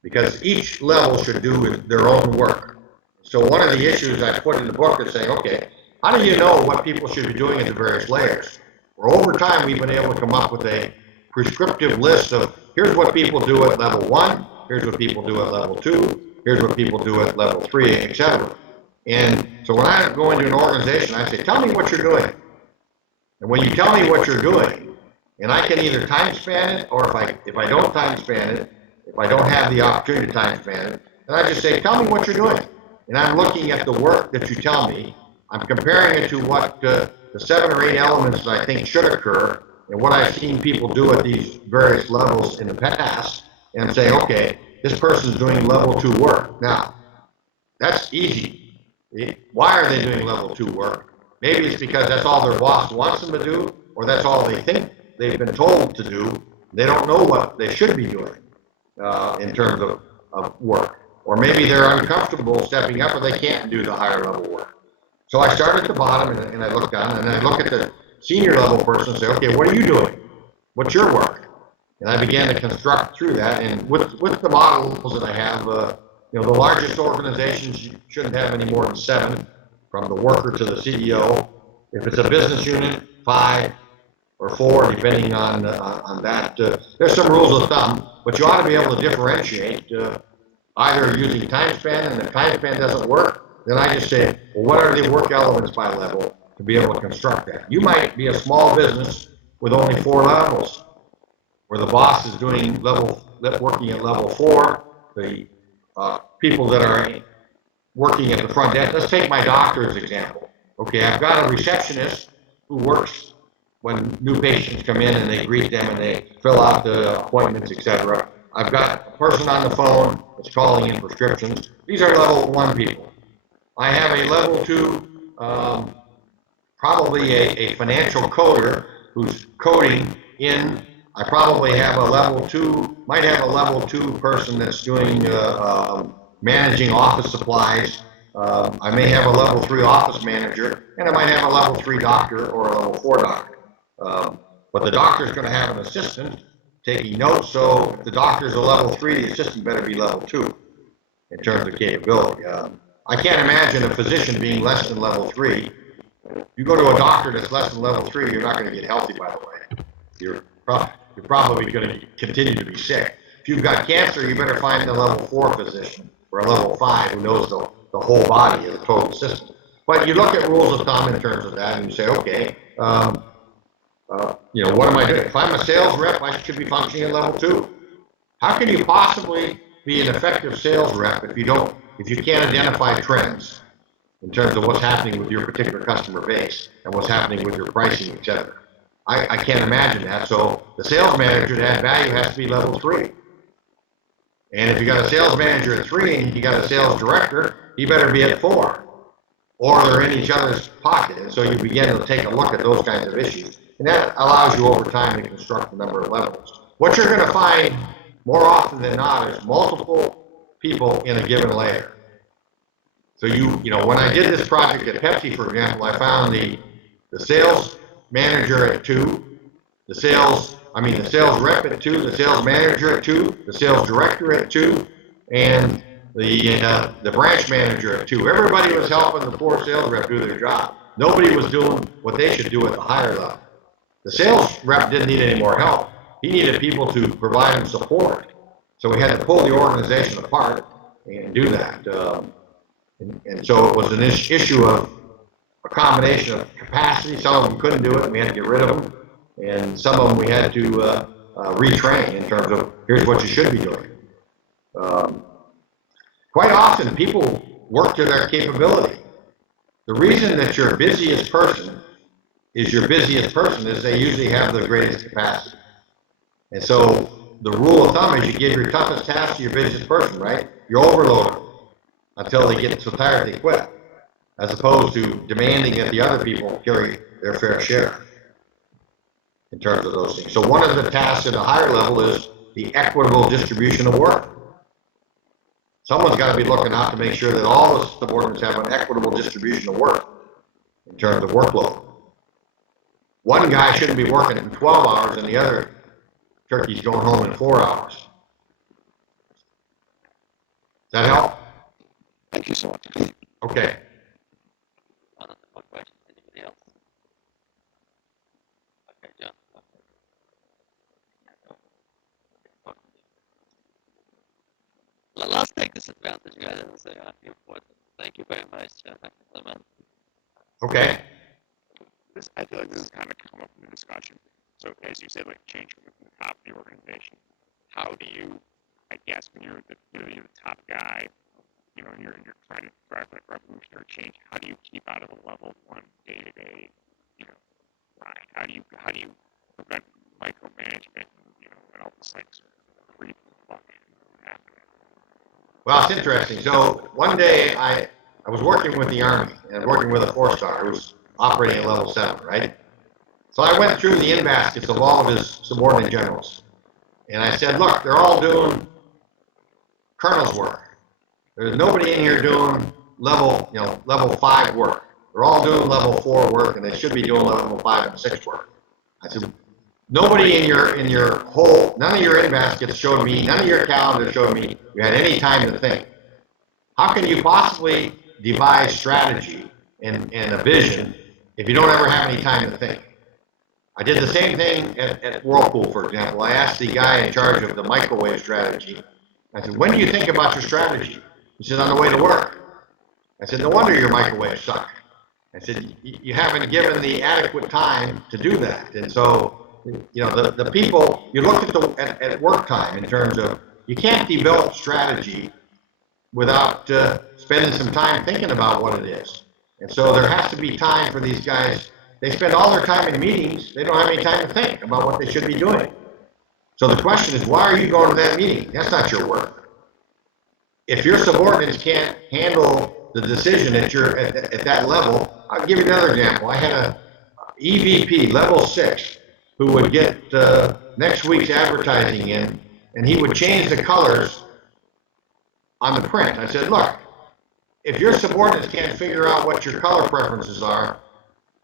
because each level should do their own work. So one of the issues I put in the book is saying, okay, how do you know what people should be doing at the various layers? Well, over time, we've been able to come up with a prescriptive list of here's what people do at level 1, here's what people do at level 2, here's what people do at level 3, etc. And so when I go into an organization, I say, tell me what you're doing. And when you tell me what you're doing, and I can either time span it, or if I don't time span it, if I don't have the opportunity to time span it, then I just say, tell me what you're doing. And I'm looking at the work that you tell me. I'm comparing it to what the 7 or 8 elements that I think should occur, and what I've seen people do at these various levels in the past, and say, okay, this person's doing level 2 work. Now, that's easy. Why are they doing level 2 work? Maybe it's because that's all their boss wants them to do, or that's all they think they've been told to do. They don't know what they should be doing in terms of work. Or maybe they're uncomfortable stepping up, or they can't do the higher level work. So I start at the bottom, and I look down, and I look at the senior level person and say, okay, what are you doing? What's your work? And I began to construct through that, and with the models that I have, the largest organizations shouldn't have any more than 7, from the worker to the CEO. If it's a business unit, 5 or 4, depending on that. There's some rules of thumb, but you ought to be able to differentiate either using time span, and if time span doesn't work, then I just say, well, what are the work elements by level to be able to construct that? You might be a small business with only 4 levels, where the boss is doing working at level 4, the people that are working at the front desk. Let's take my doctor as an example. Okay, I've got a receptionist who works when new patients come in, and they greet them and they fill out the appointments, etc. I've got a person on the phone that's calling in prescriptions. These are level 1 people. I have a level 2, probably a financial coder who's coding in. I probably have a level 2, might have a level 2 person that's doing managing office supplies. I may have a level 3 office manager, and I might have a level 3 doctor or a level 4 doctor. But the doctor's going to have an assistant taking notes, so if the doctor's a level 3, the assistant better be level 2 in terms of capability. I can't imagine a physician being less than level 3. You go to a doctor that's less than level 3, you're not going to get healthy, by the way. You're probably going to continue to be sick. If you've got cancer, you better find a level 4 physician or a level 5 who knows the whole body as a total system. But you look at rules of thumb in terms of that, and you say, okay, you know, what am I doing? If I'm a sales rep, I should be functioning at level 2. How can you possibly be an effective sales rep if you can't identify trends in terms of what's happening with your particular customer base and what's happening with your pricing, et cetera? I can't imagine that. So the sales manager to add value has to be level 3. And if you got a sales manager at 3 and you got a sales director, he better be at 4. Or they're in each other's pocket. And so you begin to take a look at those kinds of issues. And that allows you over time to construct a number of levels. What you're going to find more often than not is multiple people in a given layer. So you know, when I did this project at Pepsi, for example, I found the sales manager at 2, the sales rep at 2, the sales manager at 2, the sales director at 2, and the branch manager at 2. Everybody was helping the poor sales rep do their job. Nobody was doing what they should do at the higher level. The sales rep didn't need any more help. He needed people to provide him support. So we had to pull the organization apart and do that. And so it was an issue of a combination of capacity. Some of them couldn't do it, and we had to get rid of them. And some of them we had to retrain in terms of, here's what you should be doing. Quite often, people work to their capability. The reason that your busiest person is they usually have the greatest capacity. And so the rule of thumb is you give your toughest task to your busiest person, right? You overload them until they get so tired they quit, as opposed to demanding that the other people carry their fair share in terms of those things. So one of the tasks at a higher level is the equitable distribution of work. Someone's got to be looking out to make sure that all the subordinates have an equitable distribution of work in terms of workload. One guy shouldn't be working in 12 hours and the other turkey's going home in 4 hours. Does that help? Thank you so much. Okay. One question. Anybody else? Okay, John. Let's take this advantage, guys, and say a few words. Thank you very much, Dr. Clement. Okay. I feel like this has kind of come up in the discussion. So as you said, like change from the top of the organization. How do you, I guess, when you're the top guy, you know, and you're trying to drive like revolutionary change, how do you keep out of the level 1 day-to-day, you know, grind? How do you prevent micromanagement, you know, and all this like creep fucking happening? Well, it's interesting. So one day I was working with the Army and working with a 4-star who was operating at level 7, right? So I went through the in-baskets of all of his subordinate generals. And I said, look, they're all doing colonel's work. There's nobody in here doing level 5 work. They're all doing level 4 work, and they should be doing level 5 and 6 work. I said, nobody in your whole, none of your in-baskets showed me, none of your calendars showed me you had any time to think. How can you possibly devise strategy and a vision if you don't ever have any time to think? I did the same thing at Whirlpool, for example. I asked the guy in charge of the microwave strategy. I said, when do you think about your strategy? He said, on the way to work. I said, no wonder your microwaves suck. I said, you haven't given the adequate time to do that. And so, you know, the people, you look at work time in terms of, you can't develop strategy without spending some time thinking about what it is. And so there has to be time for these guys. They spend all their time in meetings. They don't have any time to think about what they should be doing. So the question is, why are you going to that meeting? That's not your work. If your subordinates can't handle the decision at that level, I'll give you another example. I had a EVP, level 6, who would get next week's advertising in, and he would change the colors on the print. I said, look, if your subordinates can't figure out what your color preferences are,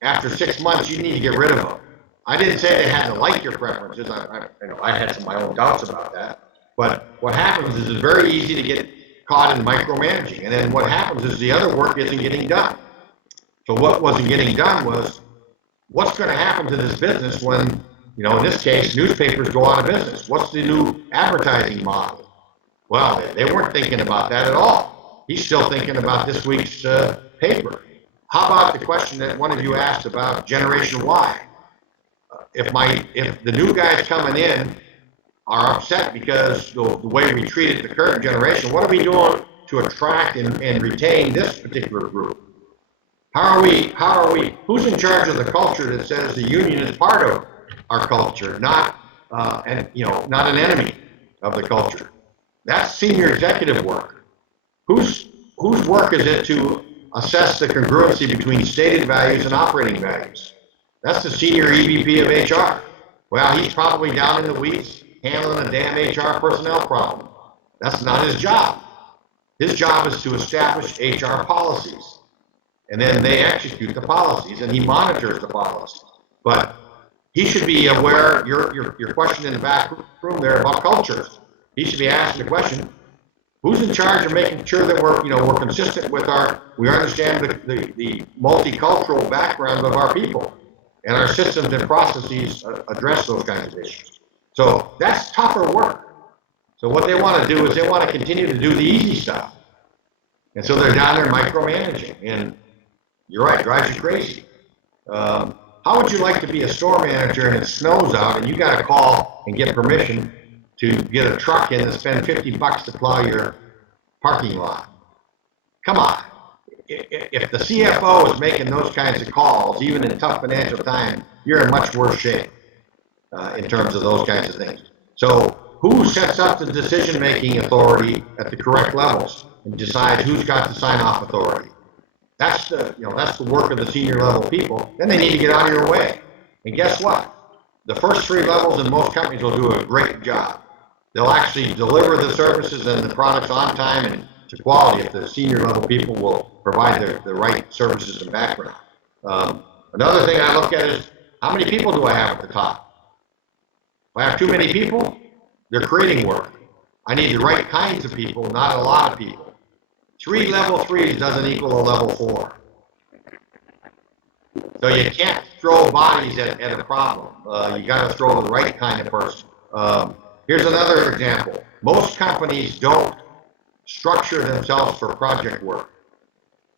after 6 months, you need to get rid of them. I didn't say they had to like your preferences. I had some of my own doubts about that. But what happens is it's very easy to get caught in micromanaging. And then what happens is the other work isn't getting done. So what wasn't getting done was, what's going to happen to this business when, in this case, newspapers go out of business? What's the new advertising model? Well, they weren't thinking about that at all. He's still thinking about this week's paper. How about the question that one of you asked about Generation Y? If the new guys coming in are upset because the way we treated the current generation, what are we doing to attract and retain this particular group? How are we, who's in charge of the culture that says the union is part of our culture, not not an enemy of the culture? That's senior executive work. Whose work is it to assess the congruency between stated values and operating values? That's the senior EVP of HR. Well, he's probably down in the weeds handling a damn HR personnel problem. That's not his job. His job is to establish HR policies. And then they execute the policies, and he monitors the policies. But he should be aware, your question in the back room there about cultures. He should be asking the question, who's in charge of making sure that we're consistent with we understand the multicultural background of our people, and our systems and processes address those kinds of issues. So that's tougher work. So what they want to do is they want to continue to do the easy stuff. And so they're down there micromanaging, and you're right, drives you crazy. How would you like to be a store manager and it snows out and you got to call and get permission to get a truck in and spend $50 to plow your parking lot? Come on. If the CFO is making those kinds of calls, even in tough financial times, you're in much worse shape in terms of those kinds of things. So who sets up the decision-making authority at the correct levels and decides who's got the sign-off authority? That's the work of the senior level people. Then they need to get out of your way. And guess what? The first 3 levels in most companies will do a great job. They'll actually deliver the services and the products on time and to quality if the senior level people will provide the right services and background. Another thing I look at is, how many people do I have at the top? If I have too many people, they're creating work. I need the right kinds of people, not a lot of people. 3 level 3s doesn't equal a level 4. So you can't throw bodies at a problem. You got to throw the right kind of person. Here's another example. Most companies don't structure themselves for project work.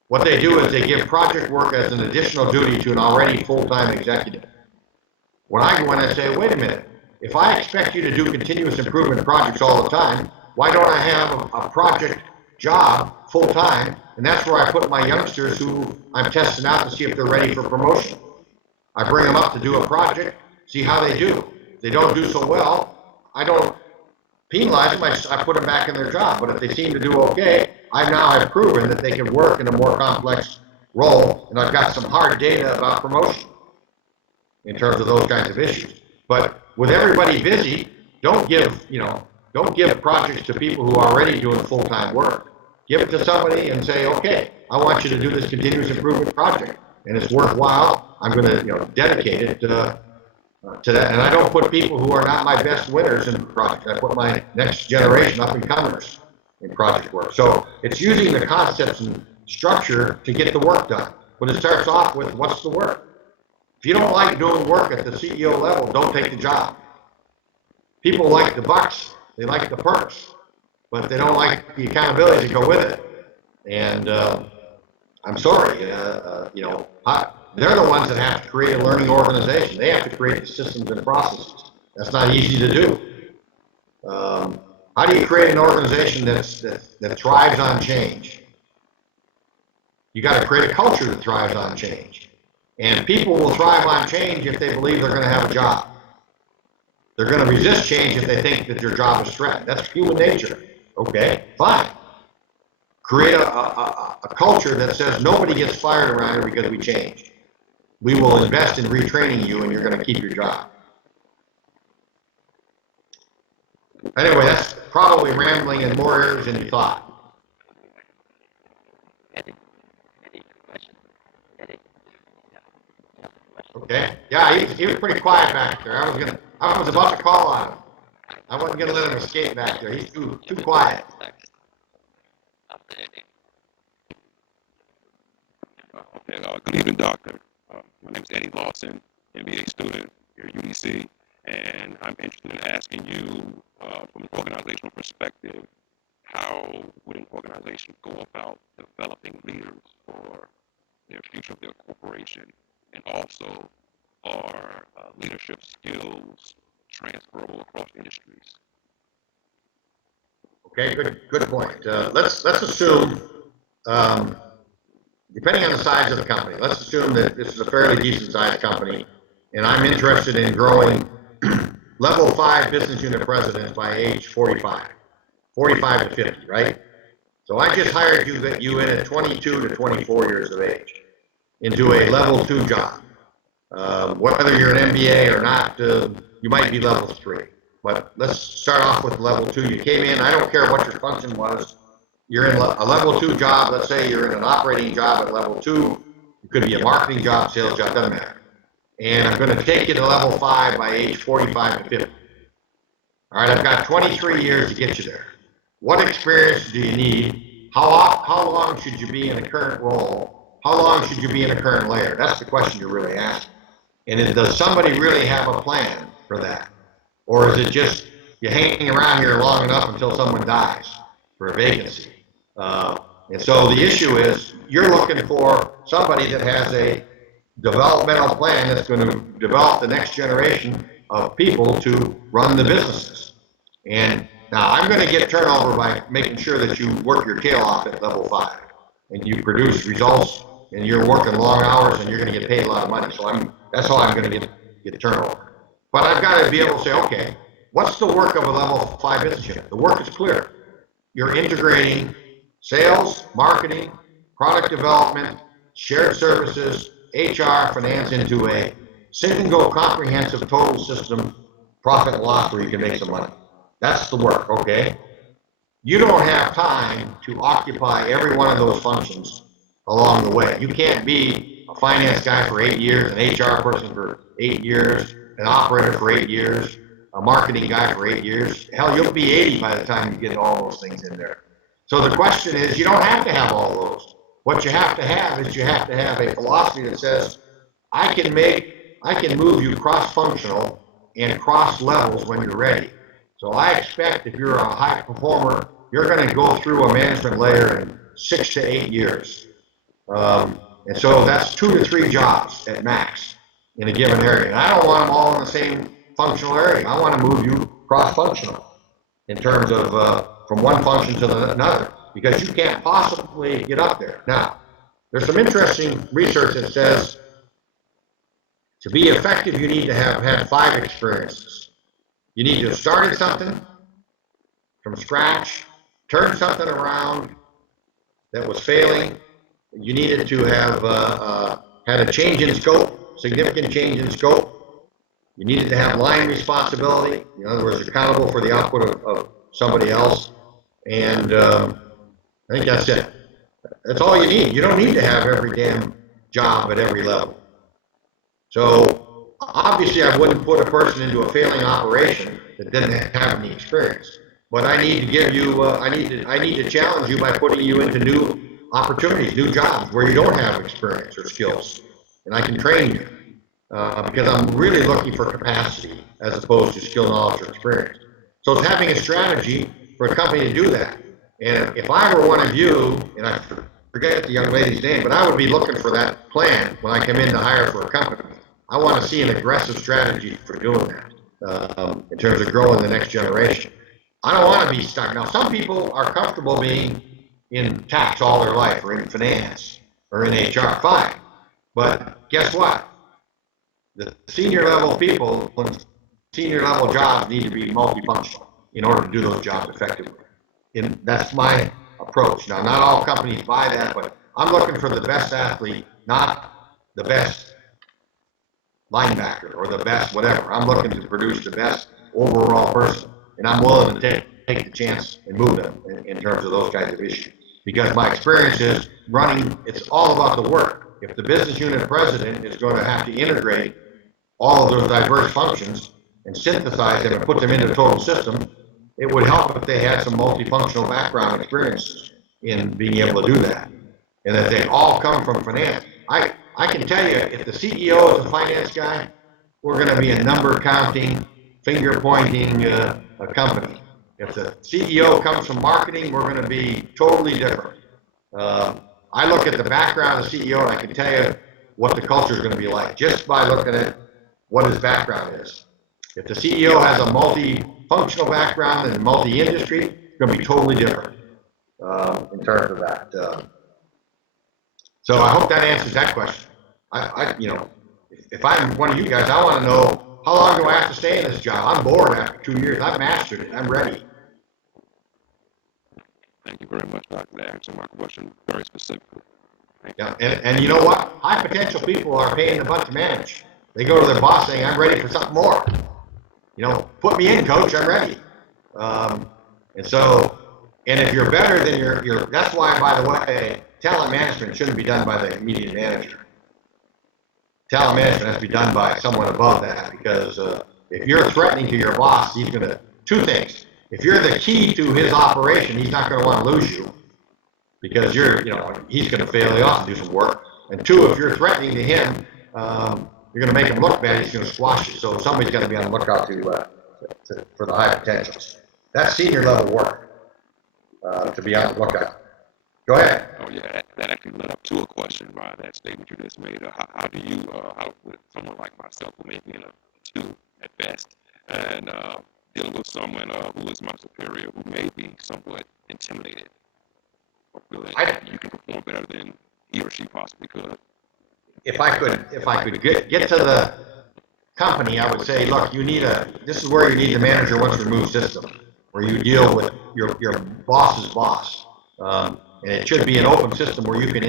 What they do is they give project work as an additional duty to an already full-time executive. When I go in and say, wait a minute, if I expect you to do continuous improvement projects all the time, why don't I have a project job full-time? And that's where I put my youngsters who I'm testing out to see if they're ready for promotion. I bring them up to do a project, see how they do. If they don't do so well, I don't penalize them, I put them back in their job. But if they seem to do okay, I now have proven that they can work in a more complex role, and I've got some hard data about promotion in terms of those kinds of issues. But with everybody busy, don't give projects to people who are already doing full-time work. Give it to somebody and say, okay, I want you to do this continuous improvement project, and it's worthwhile. I'm going to dedicate it to that. And I don't put people who are not my best winners in projects. I put my next generation up and comers in project work. So it's using the concepts and structure to get the work done. But it starts off with, what's the work? If you don't like doing work at the CEO level, don't take the job. People like the bucks, they like the perks, but they don't like the accountability to go with it. And I'm sorry, they're the ones that have to create a learning organization. They have to create the systems and processes. That's not easy to do. How do you create an organization that thrives on change? You got to create a culture that thrives on change. And people will thrive on change if they believe they're going to have a job. They're going to resist change if they think that their job is threatened. That's human nature. Okay, fine. Create a culture that says nobody gets fired around here because we changed. We will invest in retraining you and you're going to keep your job. Anyway, that's probably rambling in more areas than you thought. Okay. Yeah, he was pretty quiet back there. I was about to call on him. I wasn't gonna let him escape back there. He's too quiet. Okay, good evening, Doctor. My name is Eddie Lawson, MBA student here at UDC, and I'm interested in asking you, from an organizational perspective, how would an organization go about developing leaders for their future of their corporation, and also are leadership skills transferable across industries? Okay, good point. Let's assume, depending on the size of the company, let's assume that this is a fairly decent sized company, and I'm interested in growing level 5 business unit presidents by age 45 to 50, right? So I just hired you in at 22 to 24 years of age into a level 2 job. Whether you're an MBA or not, you might be level 3. But let's start off with level 2. You came in, I don't care what your function was, you're in a level 2 job. Let's say you're in an operating job at level 2. It could be a marketing job, sales job, doesn't matter. And I'm going to take you to level 5 by age 45 to 50. All right, I've got 23 years to get you there. What experience do you need? How long should you be in a current role? How long should you be in a current layer? That's the question you're really asking. And does somebody really have a plan for that? Or is it just you hanging around here long enough until someone dies for a vacancy? And so the issue is you're looking for somebody that has a developmental plan that's going to develop the next generation of people to run the businesses. And now I'm going to get turnover by making sure that you work your tail off at level 5 and you produce results and you're working long hours and you're going to get paid a lot of money. So that's how I'm going to get turnover. But I've got to be able to say, okay, what's the work of a level 5 business unit? The work is clear. You're integrating sales, marketing, product development, shared services, HR, finance into a single comprehensive total system, profit and loss where you can make some money. That's the work, okay? You don't have time to occupy every one of those functions along the way. You can't be a finance guy for 8 years, an HR person for 8 years, an operator for 8 years, a marketing guy for 8 years. Hell, you'll be 80 by the time you get all those things in there. So the question is, you don't have to have all those. What you have to have is you have to have a philosophy that says, I can move you cross-functional and cross levels when you're ready. So I expect if you're a high performer, you're going to go through a management layer in 6 to 8 years. And so that's 2 to 3 jobs at max in a given area. And I don't want them all in the same functional area. I want to move you cross-functional in terms of from one function to another, because you can't possibly get up there. Now, there's some interesting research that says to be effective, you need to have had 5 experiences. You need to have started something from scratch, turned something around that was failing. You needed to have had a change in scope, significant change in scope. You needed to have line responsibility. In other words, accountable for the output of somebody else. And I think that's it. That's all you need. You don't need to have every damn job at every level. So obviously I wouldn't put a person into a failing operation that didn't have any experience. But I need to give you, I need to challenge you by putting you into new opportunities, new jobs where you don't have experience or skills. And I can train you because I'm really looking for capacity as opposed to skill, knowledge, or experience. So it's having a strategy for a company to do that. And if I were one of you, and I forget the young lady's name, but I would be looking for that plan when I come in to hire for a company. I want to see an aggressive strategy for doing that in terms of growing the next generation. I don't want to be stuck. Now, some people are comfortable being in tax all their life, or in finance, or in HR, fine. But guess what? The senior level people, when senior level jobs need to be multifunctional in order to do those jobs effectively. And that's my approach. Now, not all companies buy that, but I'm looking for the best athlete, not the best linebacker or the best whatever. I'm looking to produce the best overall person, and I'm willing to take the chance and move them in terms of those kinds of issues. Because my experience is running, it's all about the work. If the business unit president is going to have to integrate all of those diverse functions and synthesize them and put them into a total system, it would help if they had some multifunctional background experience in being able to do that. And that they all come from finance. I can tell you, if the CEO is a finance guy, we're going to be a number counting, finger pointing a company. If the CEO comes from marketing, we're going to be totally different. I look at the background of the CEO and I can tell you what the culture is going to be like just by looking at what his background is. If the CEO has a multifunctional background and multi-industry, it's going to be totally different in terms of that. So I hope that answers that question. You know, if I'm one of you guys, I want to know, how long do I have to stay in this job? I'm bored after 2 years. I've mastered it. I'm ready. Thank you very much, Doctor. That answered my question very specifically. Yeah, and you know what? High potential people are paying a bunch to manage. They go to their boss saying, I'm ready for something more. You know, put me in, coach, I'm ready. And so, and if you're better than your, that's why, by the way, talent management shouldn't be done by the immediate manager. Talent management has to be done by someone above that, because if you're threatening to your boss, he's going to, two things. If you're the key to his operation, he's not going to want to lose you, because you're, you know, he's going to fail. He also do some work. And two, if you're threatening to him, you're going to make him look bad. He's going to squash you. So somebody's got to be on the lookout for the high potentials. That's senior level work, to be on the lookout. Go ahead. Oh yeah, that actually led up to a question by that statement you just made. How do you, how with someone like myself who may be in a 2 at best, and dealing with someone who is my superior who may be somewhat intimidated, or feel that you can perform better than he or she possibly could? If I could get to the company, I would say, look, this is where you need the manager once removed system, where you deal with your boss's boss. And it should be an open system where you can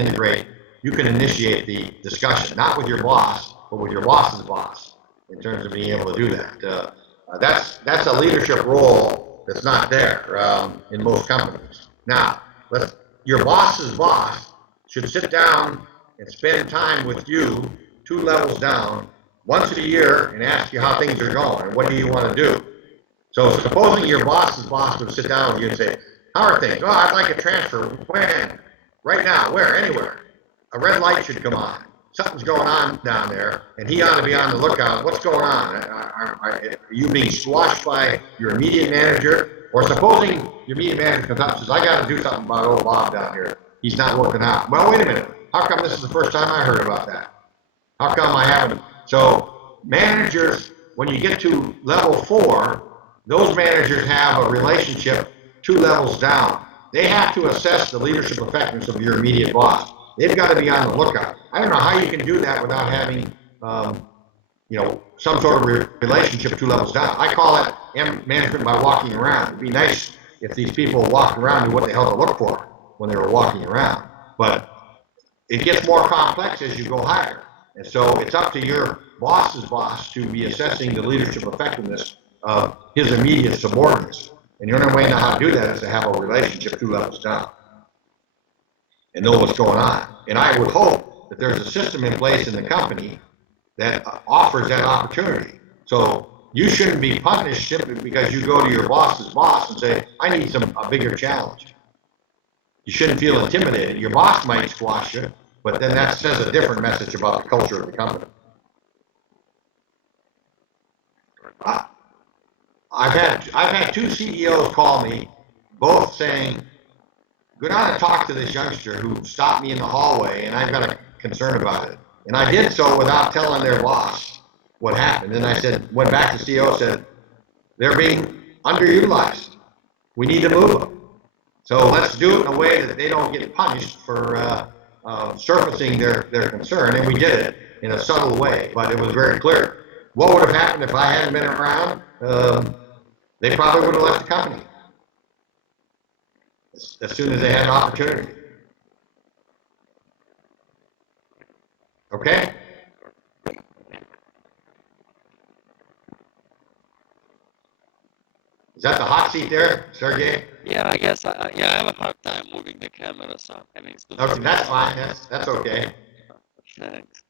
initiate the discussion, not with your boss, but with your boss's boss, in terms of being able to do that. That's a leadership role that's not there in most companies. Now, your boss's boss should sit down and spend time with you 2 levels down once a year and ask you how things are going and what do you want to do. So supposing your boss's boss would sit down with you and say, how are things? Oh, I'd like a transfer. When? Right now. Where? Anywhere. A red light should come on. Something's going on down there, and he ought to be on the lookout. What's going on? Are you being squashed by your immediate manager? Or supposing your immediate manager comes up and says, I got to do something about old Bob down here. He's not working out. Well, wait a minute. How come this is the first time I heard about that? How come I haven't? So managers, when you get to level 4, those managers have a relationship 2 levels down. They have to assess the leadership effectiveness of your immediate boss. They've got to be on the lookout. I don't know how you can do that without having, you know, some sort of relationship 2 levels down. I call it management by walking around. It'd be nice if these people walked around and knew what the hell to look for when they were walking around. But it gets more complex as you go higher. And so it's up to your boss's boss to be assessing the leadership effectiveness of his immediate subordinates. And the only way to know how to do that is to have a relationship 2 levels down and know what's going on. And I would hope that there's a system in place in the company that offers that opportunity. So you shouldn't be punished simply because you go to your boss's boss and say, I need a bigger challenge. You shouldn't feel intimidated. Your boss might squash you, but then that says a different message about the culture of the company. I've had 2 CEOs call me, both saying, go down and talk to this youngster who stopped me in the hallway, and I've got a concern about it. And I did so without telling their boss what happened. And I went back to the CEO, said, they're being underutilized. We need to move them. So let's do it in a way that they don't get punished for surfacing their concern. And we did it in a subtle way, but it was very clear. what would have happened if I hadn't been around? They probably would have left the company as soon as they had an opportunity. Okay? Is that the hot seat there, Sergey? Yeah, I guess I have a hard time moving the camera, so I mean, Okay, that's fine. That's okay. Thanks.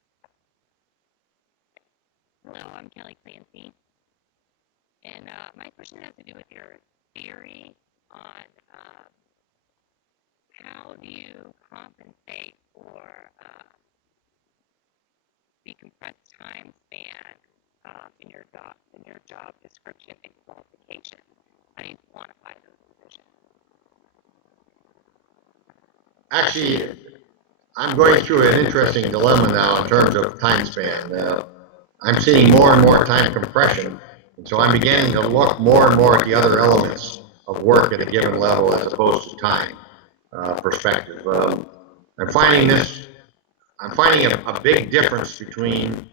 Hello, I'm Kelly Clancy, and my question has to do with your theory on how do you compensate for the compressed time span in your job description and qualification. How do you quantify those positions? Actually, I'm going through an interesting dilemma now in terms of time span. I'm seeing more and more time compression, and so I'm beginning to look more and more at the other elements of work at a given level as opposed to time perspective. I'm finding a big difference between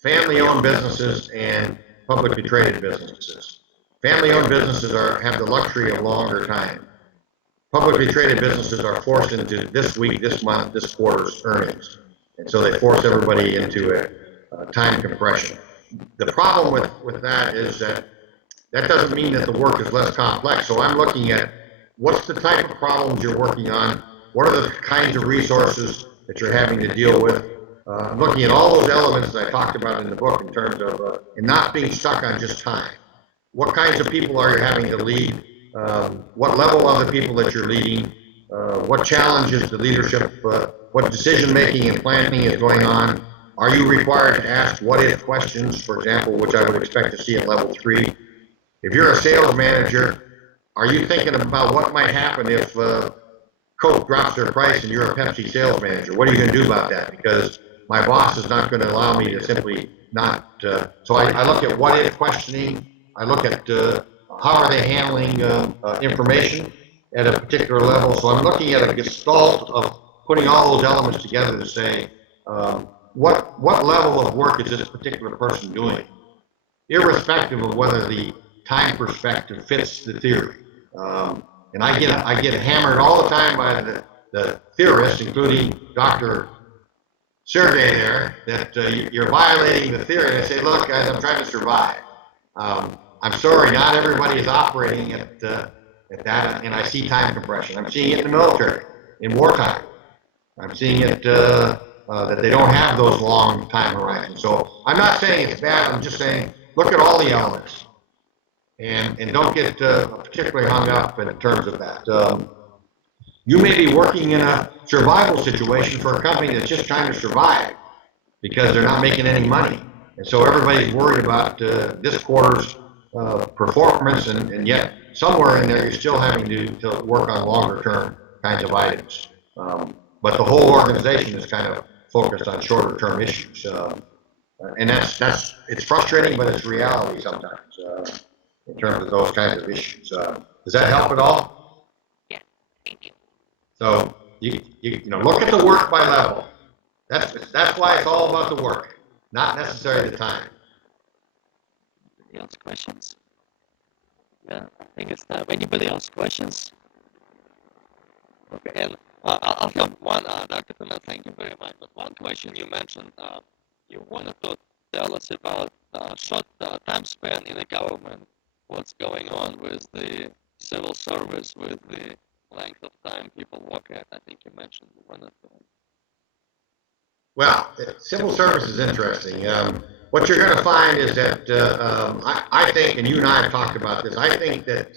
family-owned businesses and publicly traded businesses. Family-owned businesses have the luxury of longer time. Publicly traded businesses are forced into this week, this month, this quarter's earnings. And so they force everybody into a time compression. The problem with that is that doesn't mean that the work is less complex. So I'm looking at what's the type of problems you're working on, what are the kinds of resources that you're having to deal with. I'm looking at all those elements that I talked about in the book in terms of and not being stuck on just time. What kinds of people are you having to lead? What level are the people that you're leading? What challenges the leadership, what decision-making and planning is going on? Are you required to ask what-if questions, for example, which I would expect to see at level 3? If you're a sales manager, are you thinking about what might happen if Coke drops their price and you're a Pepsi sales manager? What are you going to do about that? Because my boss is not going to allow me to simply not. So I look at what-if questioning. I look at how are they handling information at a particular level. So I'm looking at a gestalt of putting all those elements together to say, what level of work is this particular person doing, irrespective of whether the time perspective fits the theory. And I get hammered all the time by the theorists, including Dr. Sergey there, that you're violating the theory. And I say, look, guys, I'm trying to survive. I'm sorry, not everybody is operating at that, and I see time compression. I'm seeing it in the military, in wartime. I'm seeing it that they don't have those long time horizons. So I'm not saying it's bad. I'm just saying look at all the elements, and don't get particularly hung up in terms of that. You may be working in a survival situation for a company that's just trying to survive because they're not making any money. And so everybody's worried about this quarter's performance, and yet somewhere in there you're still having to work on longer term kinds of items. But the whole organization is kind of focused on shorter term issues. And it's frustrating, but it's reality sometimes in terms of those kinds of issues. Does that help at all? Yeah, thank you. So you look at the work by level. That's why it's all about the work, not necessarily the time. Anybody else questions? Yeah, I think it's time. Anybody else questions? Okay, and I'll have one, Dr. Clement, thank you very much. But one question you mentioned, you wanted to tell us about short time span in the government. What's going on with the civil service, with the length of time people work at? I think you mentioned one of them. Well, civil service is interesting. What you're going to find is that I think, and you and I have talked about this, I think that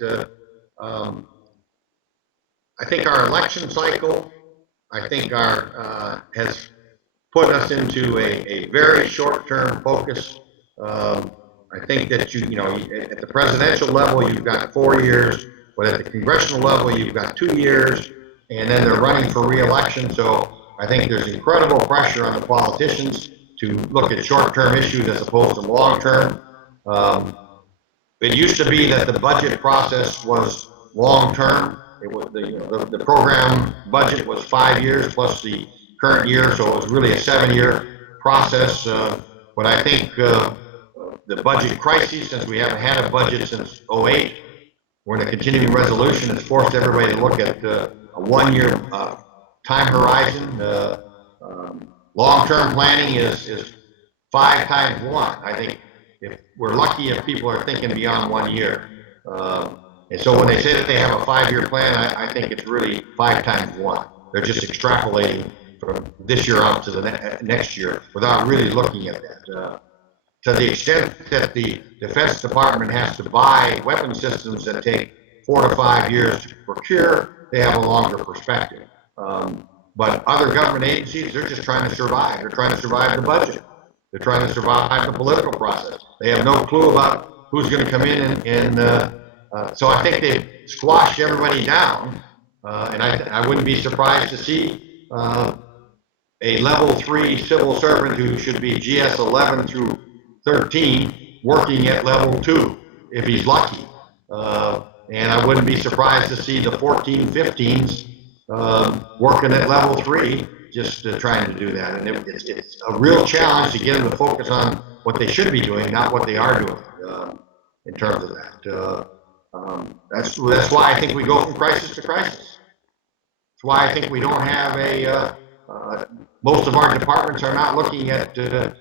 our election cycle, has put us into a very short-term focus. I think that at the presidential level, you've got 4 years, but at the congressional level, you've got 2 years, and then they're running for re-election. So I think there's incredible pressure on the politicians to look at short-term issues as opposed to long-term. It used to be that the budget process was long-term. It was the program budget was 5 years plus the current year, so it was really a 7-year process. But I think the budget crisis, since we haven't had a budget since '08. We're in a continuing resolution that's forced everybody to look at a one-year time horizon. Long-term planning is 5 times 1. I think if we're lucky if people are thinking beyond 1 year. And so when they say that they have a 5-year plan, I think it's really 5 times 1. They're just extrapolating from this year out to the next year without really looking at that. To the extent that the Defense Department has to buy weapon systems that take 4 to 5 years to procure, they have a longer perspective. But other government agencies, they're just trying to survive. They're trying to survive the budget. They're trying to survive the political process. They have no clue about who's going to come in so I think they've squashed everybody down. And I wouldn't be surprised to see a level 3 civil servant who should be GS 11 through 13 working at level 2 if he's lucky. And I wouldn't be surprised to see the 14, 15s working at level 3, just trying to do that. And it's a real challenge to get them to focus on what they should be doing, not what they are doing in terms of that. That's why I think we go from crisis to crisis. That's why I think we don't have most of our departments are not looking at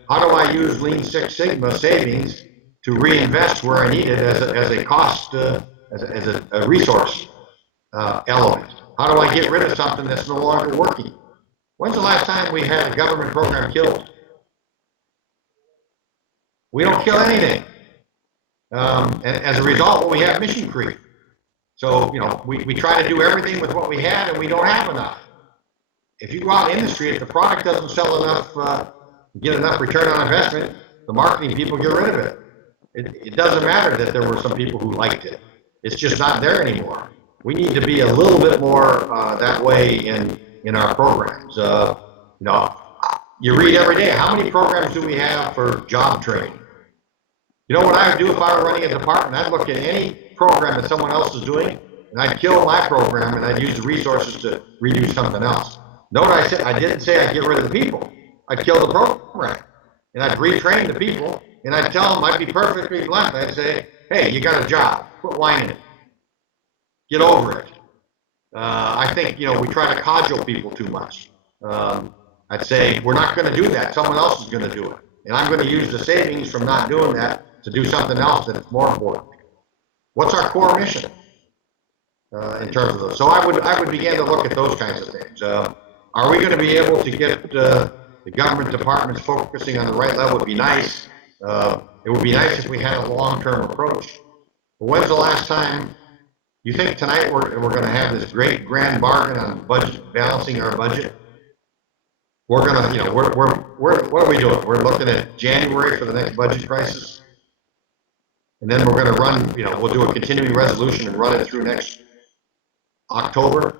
how do I use Lean Six Sigma savings to reinvest where I need it as a cost, as a resource element. How do I get rid of something that's no longer working? When's the last time we had a government program killed? We don't kill anything. And as a result, we have mission creep. So, we try to do everything with what we had and we don't have enough. If you go out in the industry, if the product doesn't sell enough, get enough return on investment, the marketing people get rid of it. It doesn't matter that there were some people who liked it. It's just not there anymore. We need to be a little bit more that way in our programs. You read every day, how many programs do we have for job training? You know what I would do if I were running a department? I'd look at any program that someone else is doing, and I'd kill my program, and I'd use the resources to redo something else. Note I said I didn't say I'd get rid of the people. I'd kill the program, and I'd retrain the people, and I'd tell them, I'd be perfectly blunt. I'd say, hey, you got a job. Quit whining it. Get over it. I think, we try to cajole people too much. I'd say, we're not going to do that. Someone else is going to do it. And I'm going to use the savings from not doing that to do something else that's more important. What's our core mission in terms of those? So I would begin to look at those kinds of things. Are we going to be able to get the government departments focusing on the right level? Would be nice. It would be nice if we had a long-term approach. But when's the last time you think tonight we're going to have this great grand bargain on budget, balancing our budget? We're going to, what are we doing? We're looking at January for the next budget crisis. And then we're going to run, we'll do a continuing resolution and run it through next October.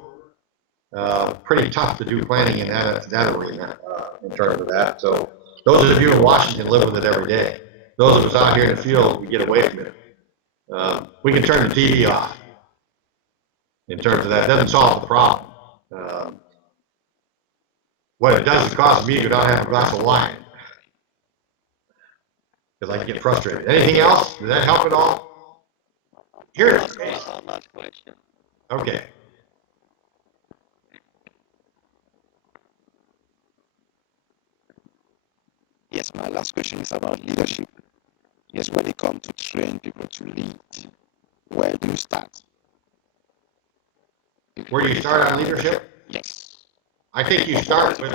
Pretty tough to do planning in that arena in terms of that. So those of you in Washington live with it every day. Those of us out here in the field, we get away from it. We can turn the TV off in terms of that. It doesn't solve the problem. What it does is cause me to go down and have a glass of wine. Because I get frustrated. Anything else? Does that help at all? Here. Last question. Okay. Yes, my last question is about leadership. Yes, when it comes to train people to lead, where do you start? Where do you start on leadership? Yes. I think you start with,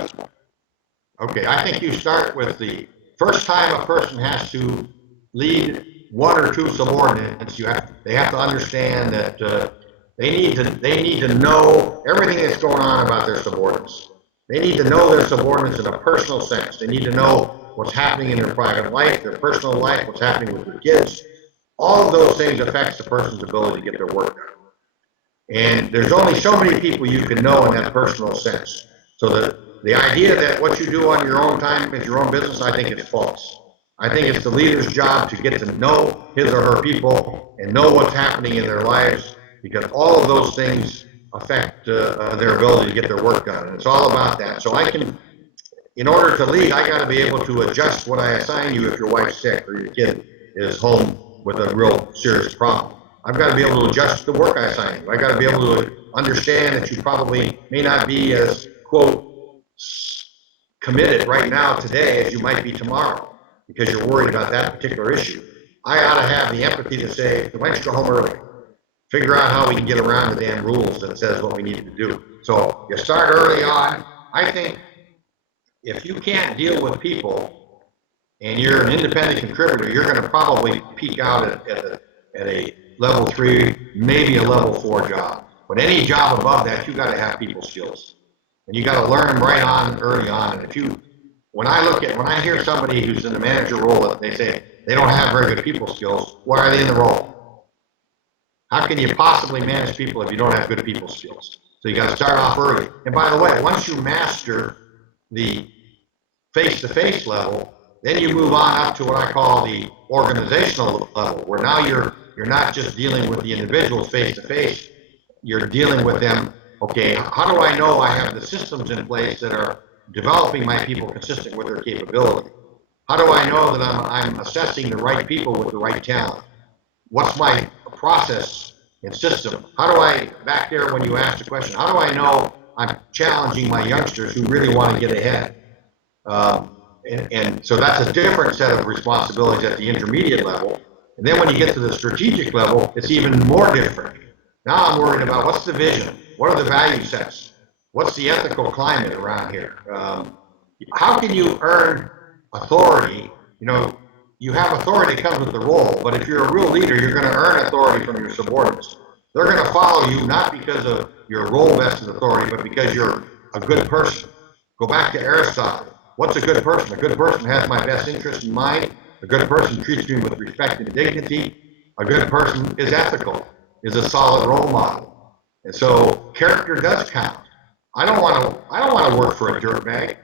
I think you start with the first time a person has to lead 1 or 2 subordinates. They have to understand that they need to know everything that's going on about their subordinates. They need to know their subordinates in a personal sense. They need to know what's happening in their private life, their personal life, what's happening with their kids. All of those things affects the person's ability to get their work done. And there's only so many people you can know in that personal sense. So the idea that what you do on your own time is your own business, I think it's false. I think it's the leader's job to get to know his or her people and know what's happening in their lives, because all of those things affect their ability to get their work done. And it's all about that. So in order to lead, I got to be able to adjust what I assign you if your wife's sick or your kid is home with a real serious problem. I've got to be able to adjust the work I assign you. I've got to be able to understand that you probably may not be as, quote, committed right now today as you might be tomorrow because you're worried about that particular issue. I ought to have the empathy to say, why don't you go home early? Figure out how we can get around the damn rules that says what we need to do. So you start early on. I think if you can't deal with people and you're an independent contributor, you're going to probably peak out at a level 3, maybe a level 4 job. But any job above that, you got to have people skills. And you got to learn right on, early on. And if you, when I hear somebody who's in the manager role, they say they don't have very good people skills, why are they in the role? How can you possibly manage people if you don't have good people skills? So you got to start off early. And by the way, once you master the face-to-face level, then you move on up to what I call the organizational level, where now you're not just dealing with the individuals face-to-face, you're dealing with them. Okay, how do I know I have the systems in place that are developing my people consistent with their capability? How do I know that I'm assessing the right people with the right talent? What's my process and system? How do I, back there when you asked the question, how do I know I'm challenging my youngsters who really want to get ahead? And so that's a different set of responsibilities at the intermediate level. And then when you get to the strategic level, it's even more different. Now I'm worried about what's the vision? What are the value sets? What's the ethical climate around here? How can you earn authority? You know, you have authority that comes with the role, but if you're a real leader, you're going to earn authority from your subordinates. They're going to follow you not because of your role vested authority, but because you're a good person. Go back to Aristotle. What's a good person? A good person has my best interest in mind. A good person treats me with respect and dignity. A good person is ethical, is a solid role model. And so character does count. I don't want to work for a dirtbag.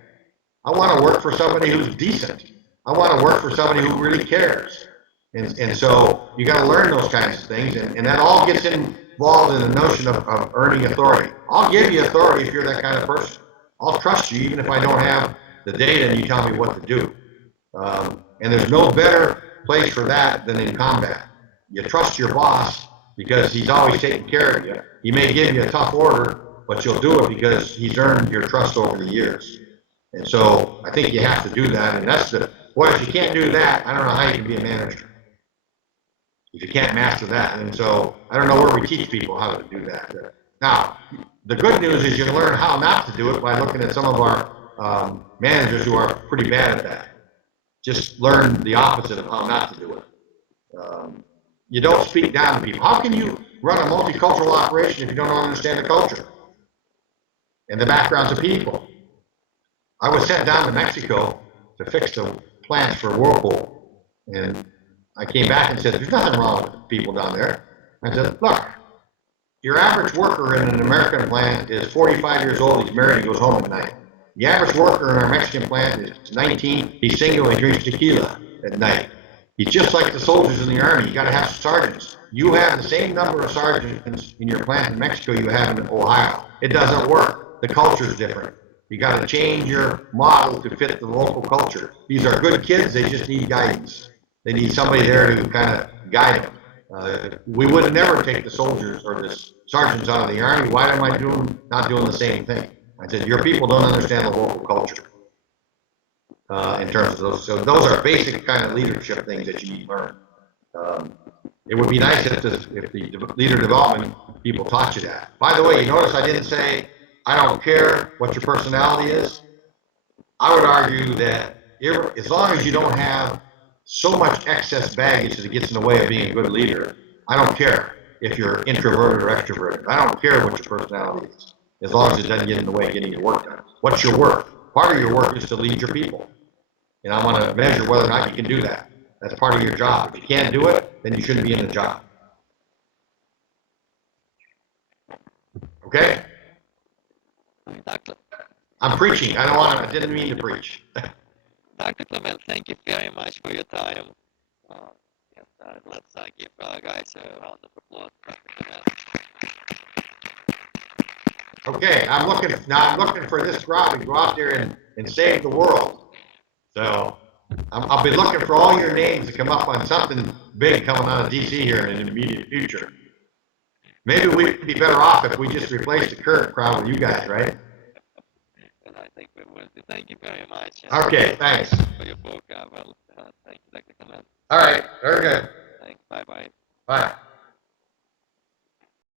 I want to work for somebody who's decent. I want to work for somebody who really cares. And so you got to learn those kinds of things, and that all gets involved in the notion of earning authority. I'll give you authority if you're that kind of person. I'll trust you even if I don't have the data and you tell me what to do. And there's no better place for that than in combat. You trust your boss because he's always taking care of you. He may give you a tough order, but you'll do it because he's earned your trust over the years. And so I think you have to do that. And that's boy, if you can't do that, I don't know how you can be a manager. If you can't master that. And so I don't know where we teach people how to do that. Now, the good news is you learn how not to do it by looking at some of our managers who are pretty bad at that. Just learn the opposite of how not to do it. You don't speak down to people. How can you run a multicultural operation if you don't understand the culture and the backgrounds of people? I was sent down to Mexico to fix the plants for Whirlpool, and I came back and said, there's nothing wrong with the people down there. I said, look, your average worker in an American plant is 45 years old, he's married, he goes home at night. The average worker in our Mexican plant is 19, he's single, he drinks tequila at night. He's just like the soldiers in the army, you gotta have sergeants. You have the same number of sergeants in your plant in Mexico you have in Ohio. It doesn't work, the culture's different. You gotta change your model to fit the local culture. These are good kids, they just need guidance. They need somebody there to kind of guide them. We would never take the soldiers or the sergeants out of the army. Why am I not doing the same thing? I said, your people don't understand the local culture in terms of those. So those are basic kind of leadership things that you need to learn. It would be nice if the leader development people taught you that. By the way, you notice I didn't say, I don't care what your personality is. I would argue that as long as you don't have so much excess baggage that it gets in the way of being a good leader, I don't care if you're introverted or extroverted. I don't care what your personality is, as long as it doesn't get in the way of getting your work done. What's your work? Part of your work is to lead your people. And I want to measure whether or not you can do that. That's part of your job. If you can't do it, then you shouldn't be in the job. Okay? Dr. I'm preaching. I didn't mean to preach. Dr. Clement, thank you very much for your time. Yes, let's give guys a round of applause. Dr. Clement. Okay, I'm looking for this crowd to go out there and save the world. So I'll be looking for all your names to come up on something big coming out of DC here in the immediate future. Maybe we'd be better off if we just replaced the current crowd with you guys, right? And I think we would. Thank you very much. Okay, thanks. For your book. Thank you, Dr. Clement. All right, very good. Thanks. Bye-bye. Bye.